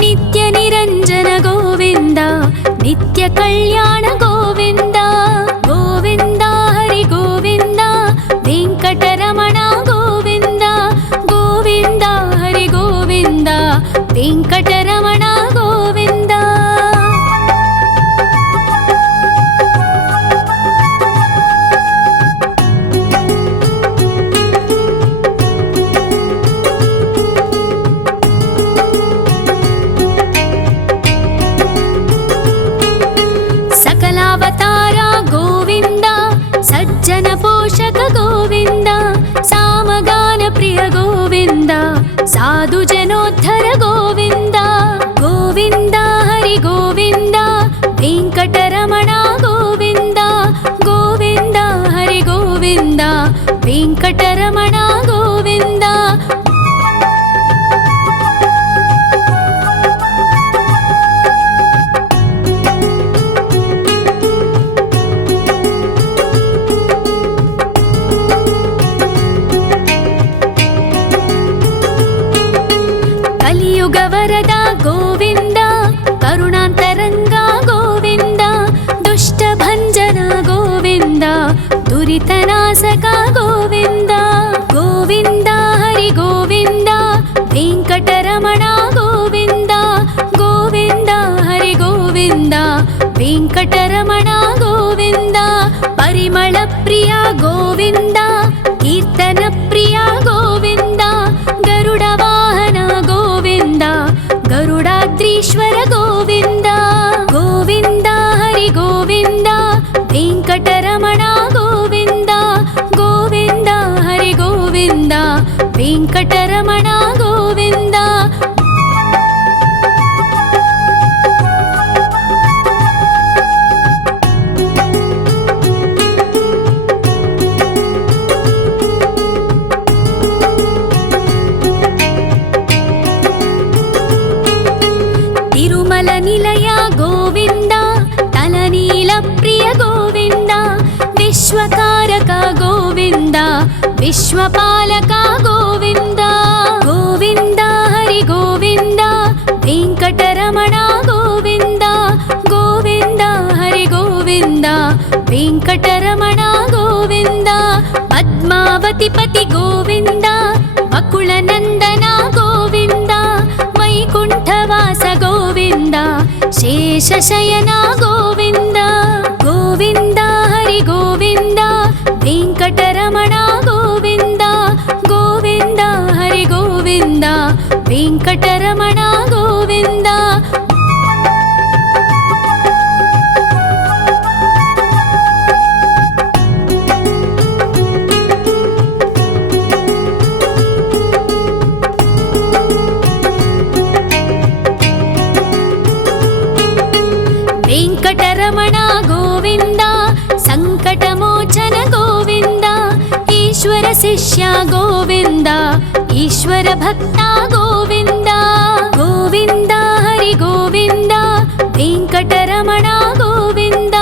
नित्यनिरञ्जन गोविन्द नित्यकल्याण गोविन्द गोविन्द हरि गोविन्द वेङ्कटरमण गोविन्द गोविन्द हरि गोविन्द वेङ्कटरमण गोविन्द। सकलावतार गोविन्द सज्जन पोषक गोविन्द सामगान प्रिय गोविन्द साधु जनोद्धर गोविन्द गोविन्द हरि गोविन्द वेङ्कटरमण गोविन्द गोविन्द हरि गोविन्द वेङ्कटरमण गोविन्द। कलियुगवरद गोविन्द करुणान्तरङ्ग गोविन्द दुष्टभञ्जन गोविन्द दुरितनाशक गोविन्द गोविन्द हरि गोविन्द वेङ्कटरमण गोविन्द गोविन्द हरि गोविन्द वेङ्कटरमण गोविन्द। परिमल प्रिय गोविन्द कीर्तन प्रिय गोविन्द गरुड वाहन गोविन्द गरुडाद्रीश्वर गोविन्द गोविन्द हरि गोविन्द वेङ्कटरमण गोविन्द गोविन्द हरि गोविन्द वेङ्कटरमण गोविन्द। तिरुमल निलय गोविन्द तलनील प्रिय गोविन्द विश्वकारक गोविन्द विश्वपालक गोविन्द गोविन्द हरि गोविन्द वेङ्कटरमण गोविन्द गोविन्द हरि गोविन्द वेङ्कटरमण गोविन्द। पद्मावतिपति गोविन्द वकुलनन्दन गोविन्द वैकुण्ठवास गोविन्द शेषशयन गोविन्द गोविन्द हरि गोविन्द वेङ्कटरमण गोविन्द गोविन्द हरि गोविन्द वेङ्कटरमण गोविन्द। ಶಿಷ್ಯ ಗೋವಿಂದ ಈಶ್ವರ ಭಕ್ತ ಗೋವಿಂದ ಗೋವಿಂದ ಹರಿ ಗೋವಿಂದ ವೆಂಕಟರಮಣ ಗೋವಿಂದ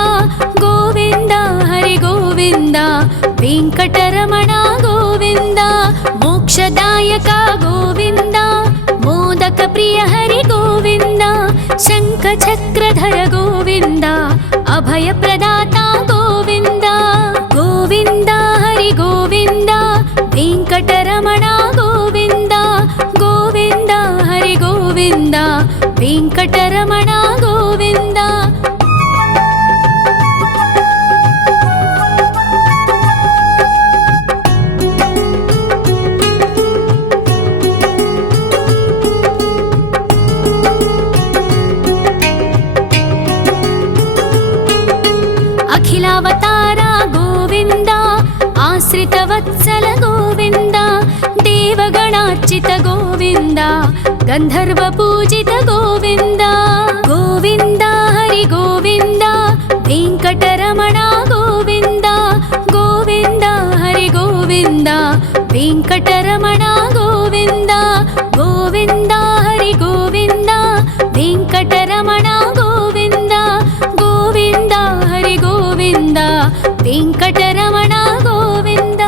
ಗೋವಿಂದ ಹರಿ ಗೋವಿಂದ ವೆಂಕಟರಮಣ ಗೋವಿಂದ ಮೋಕ್ಷದಾಯಕ ಗೋವಿಂದ ಮೋದಕ ಪ್ರಿಯ ಹರಿ ಗೋವಿಂದ ಶಂಖ ಚಕ್ರಧರ ಗೋವಿಂದ ಅಭಯ ಪ್ರದಾತ ಗೋವಿಂದ ಗೋವಿಂದ ಹರಿ ಗೋವಿಂದ ವೆಂಕಟರಮಣ ಗೋವಿಂದ ಗೋವಿಂದ ಹರಿ ಗೋವಿಂದ ವೆಂಕಟರಮಣ ಗೋವಿಂದ ಅಖಿಲಾವತಾರ ಗೋವಿಂದ ಆಶ್ರಿತವತ್ಸಲ ಗೋವಿಂದ ದೇವಗಣಾರ್ಚಿತ ಗೋವಿಂದ ಗಂಧರ್ವ ಪೂಜಿತ ಗೋವಿಂದ ಗೋವಿಂದ ಹರಿ ಗೋವಿಂದ ವೆಂಕಟರಮಣ ಗೋವಿಂದ ಗೋವಿಂದ ಹರಿ ಗೋವಿಂದ ವೆಂಕಟರಮಣ ಗೋವಿಂದ ಗೋವಿಂದ ಹರಿ ಗೋವಿಂದ ವೆಂಕಟರಮಣ ಗೋವಿಂದ ಗೋವಿಂದ ಹರಿ ಗೋವಿಂದ ವೆಂಕಟರಮಣ ಗೋವಿಂದ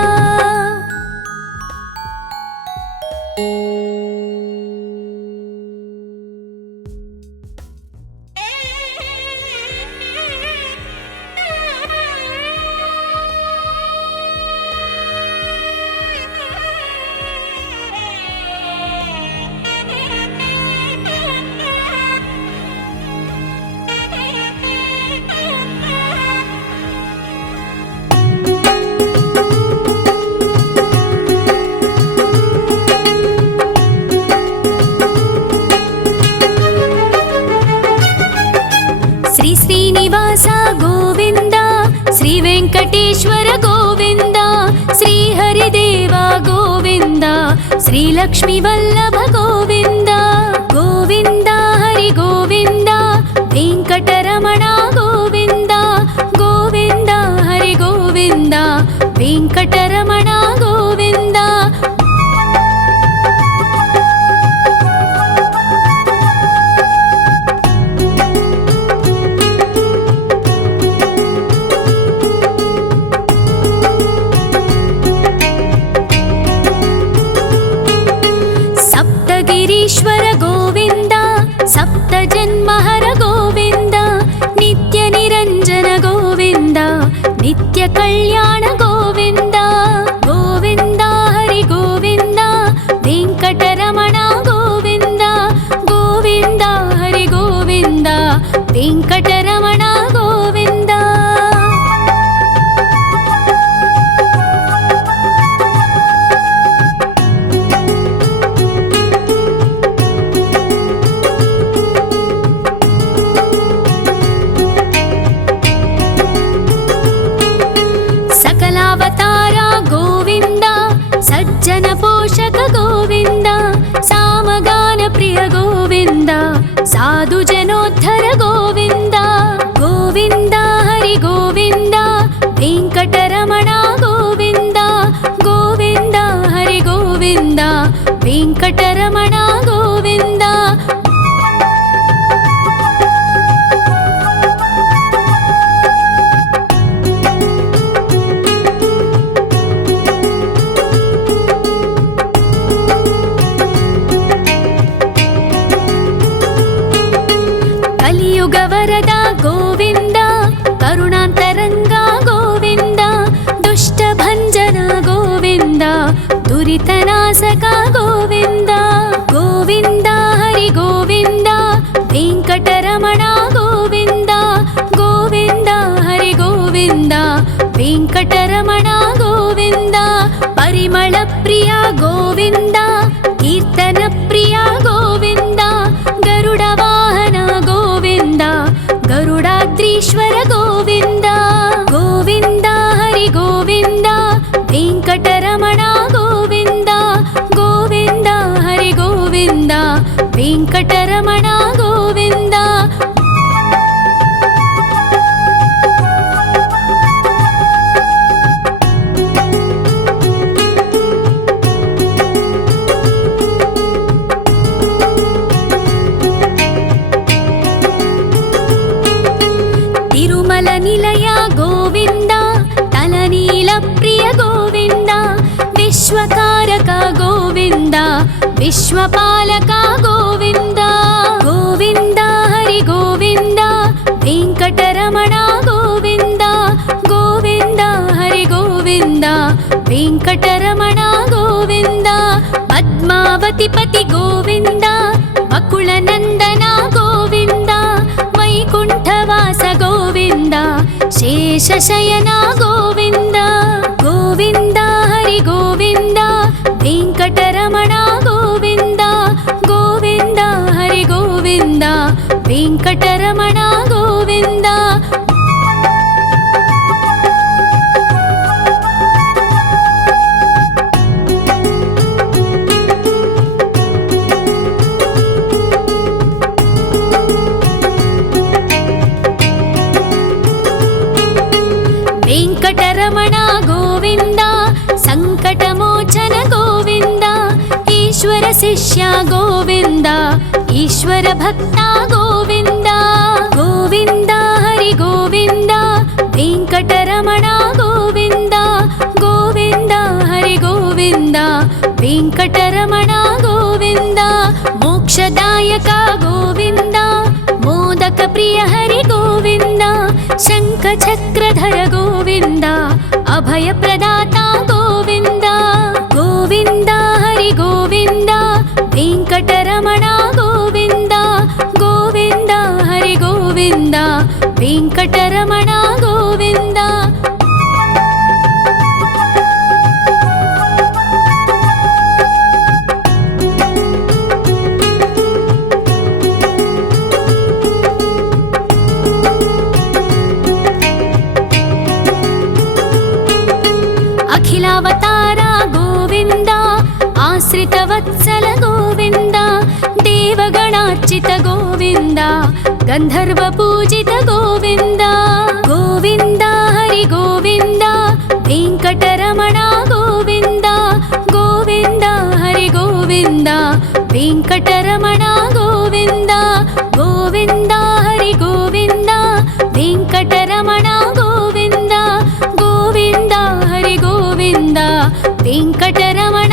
ಶ್ರೀ ಶ್ರೀನಿವಾಸ ಗೋವಿಂದ ಶ್ರೀ ವೆಂಕಟೇಶ್ವರ ಗೋವಿಂದ ಶ್ರೀ ಹರಿದೇವ ಗೋವಿಂದ ಶ್ರೀ ಲಕ್ಷ್ಮೀ ವಲ್ಲಭ ಗೋವಿಂದ ಗೋವಿಂದ ಹರಿ ಗೋವಿಂದ ವೆಂಕಟರಮಣ ಗೋವಿಂದ ಗೋವಿಂದ ಹರಿ ಗೋವಿಂದ ವೆಂಕಟರಮಣ ಗೋವಿಂದ ಸಪ್ತಗಿರೀಶ್ವರ ಗೋವಿಂದ ಸಪ್ತ ಜನ್ಮಹರ ಗೋವಿಂದ ನಿತ್ಯ ನಿರಂಜನ ಗೋವಿಂದ ನಿತ್ಯ ಕಲ್ಯಾಣ ಗೋವಿಂದ ಗೋವಿಂದ ಹರಿ ಗೋವಿಂದ ವೆಂಕಟರಮಣ ಗೋವಿಂದ ಗೋವಿಂದ ಹರಿ ಗೋವಿಂದ ವೆಂಕಟರಮಣ ಗೋವಿಂದ ಸಕಲಾವತಾರ ಗೋವಿಂದ ಸಜ್ಜನ ಪೋಷಕ ಗೋವಿಂದ ಸಾಮಗಾನ ಪ್ರಿಯ ಗೋವಿಂದ ಸಾಧು ಜನೋದ್ಧರ ಗೋವಿಂದ ಗೋವಿಂದ ಹರಿ ಗೋವಿಂದ ವೆಂಕಟರಮಣ ಗೋವಿಂದ ಗೋವಿಂದ ಹರಿ ಗೋವಿಂದ ವೆಂಕಟರಮಣ ಗೋವಿಂದ ಕಲಿಯುಗ ವರದ ಗೋವಿಂದ ಕರುಣಾಂತರಂಗ ಗೋವಿಂದ ದುಷ್ಟ ಭಂಜನ ಗೋವಿಂದ ದುರಿತನಾಶಕ ಗೋವಿಂದ ಗೋವಿಂದ ಹರಿ ಗೋವಿಂದ ವೆಂಕಟರಮಣ ಗೋವಿಂದ ಗೋವಿಂದ ಹರಿ ಗೋವಿಂದ ವೆಂಕಟರಮಣ ಗೋವಿಂದ ಪರಿಮಳ ಪ್ರಿಯ ಗೋವಿಂದ ಕೀರ್ತನ ಪ್ರಿಯ ಗೋವಿಂದ ಗರುಡ ವಾಹನ ಗೋವಿಂದ ಗರುಡಾದ್ರೀಶ್ವರ ಗೋವಿಂದ ಗೋವಿಂದ ಹರಿ ಗೋವಿಂದ ವೆಂಕಟರಮಣ ಗೋವಿಂದ ಗೋವಿಂದ ಹರಿ ಗೋವಿಂದ ವೆಂಕಟರಮಣ ಗೋವಿಂದ विश्वपालका गोविन्द गोविन्द हरि गोविन्द वेङ्कटरमणा गोविन्द गोविन्द हरि गोविन्द वेङ्कटरमणा गोविन्द पद्मावतिपति गोविन्द बकुलनन्दना गोविन्द वैकुण्ठवास गोविन्द शेषशयना गोविन्द गोविन्द हरि गोविन्द वेङ्कटरमणा गोविन्द गोविन्द हरि गोविन्द वेङ्कटरमणा गोविन्द वेङ्कटरमण गोविन्द सङ्कटमोचन गोविन्द ईश्वर शिष्य गोविन्द ईश्वर भक्ता गोविन्द गोविन्द हरि गोविन्द वेङ्कटरमण गोविन्द गोविन्द हरि गोविन्द वेङ्कटरमण गोविन्द मोक्षदायक गोविन्द मोदक प्रिय हरि गोविन्द शङ्खचक्रधर गोविन्द अभयप्रदाता गोविन्द गोविन्द हरि गोविन्द वेङ्कटरमण गोविन्द गोविन्द हरि गोविन्द वेङ्कटरमण गोविन्द अखिलावतारा गोविन्द आश्रितवत्सल गोविन्द देवगणार्चित गोविन्द गन्धर्वपूजित गोविन्द गोविन्द हरि गोविन्द वेङ्कटरमण गोविन्द गोविन्द हरि गोविन्द वेङ्कटरमण गोविन्द गोविन्द हरि गोविन्द वेङ्कटरमण गोविन्द गोविन्द हरि गोविन्द वेङ्कटरमण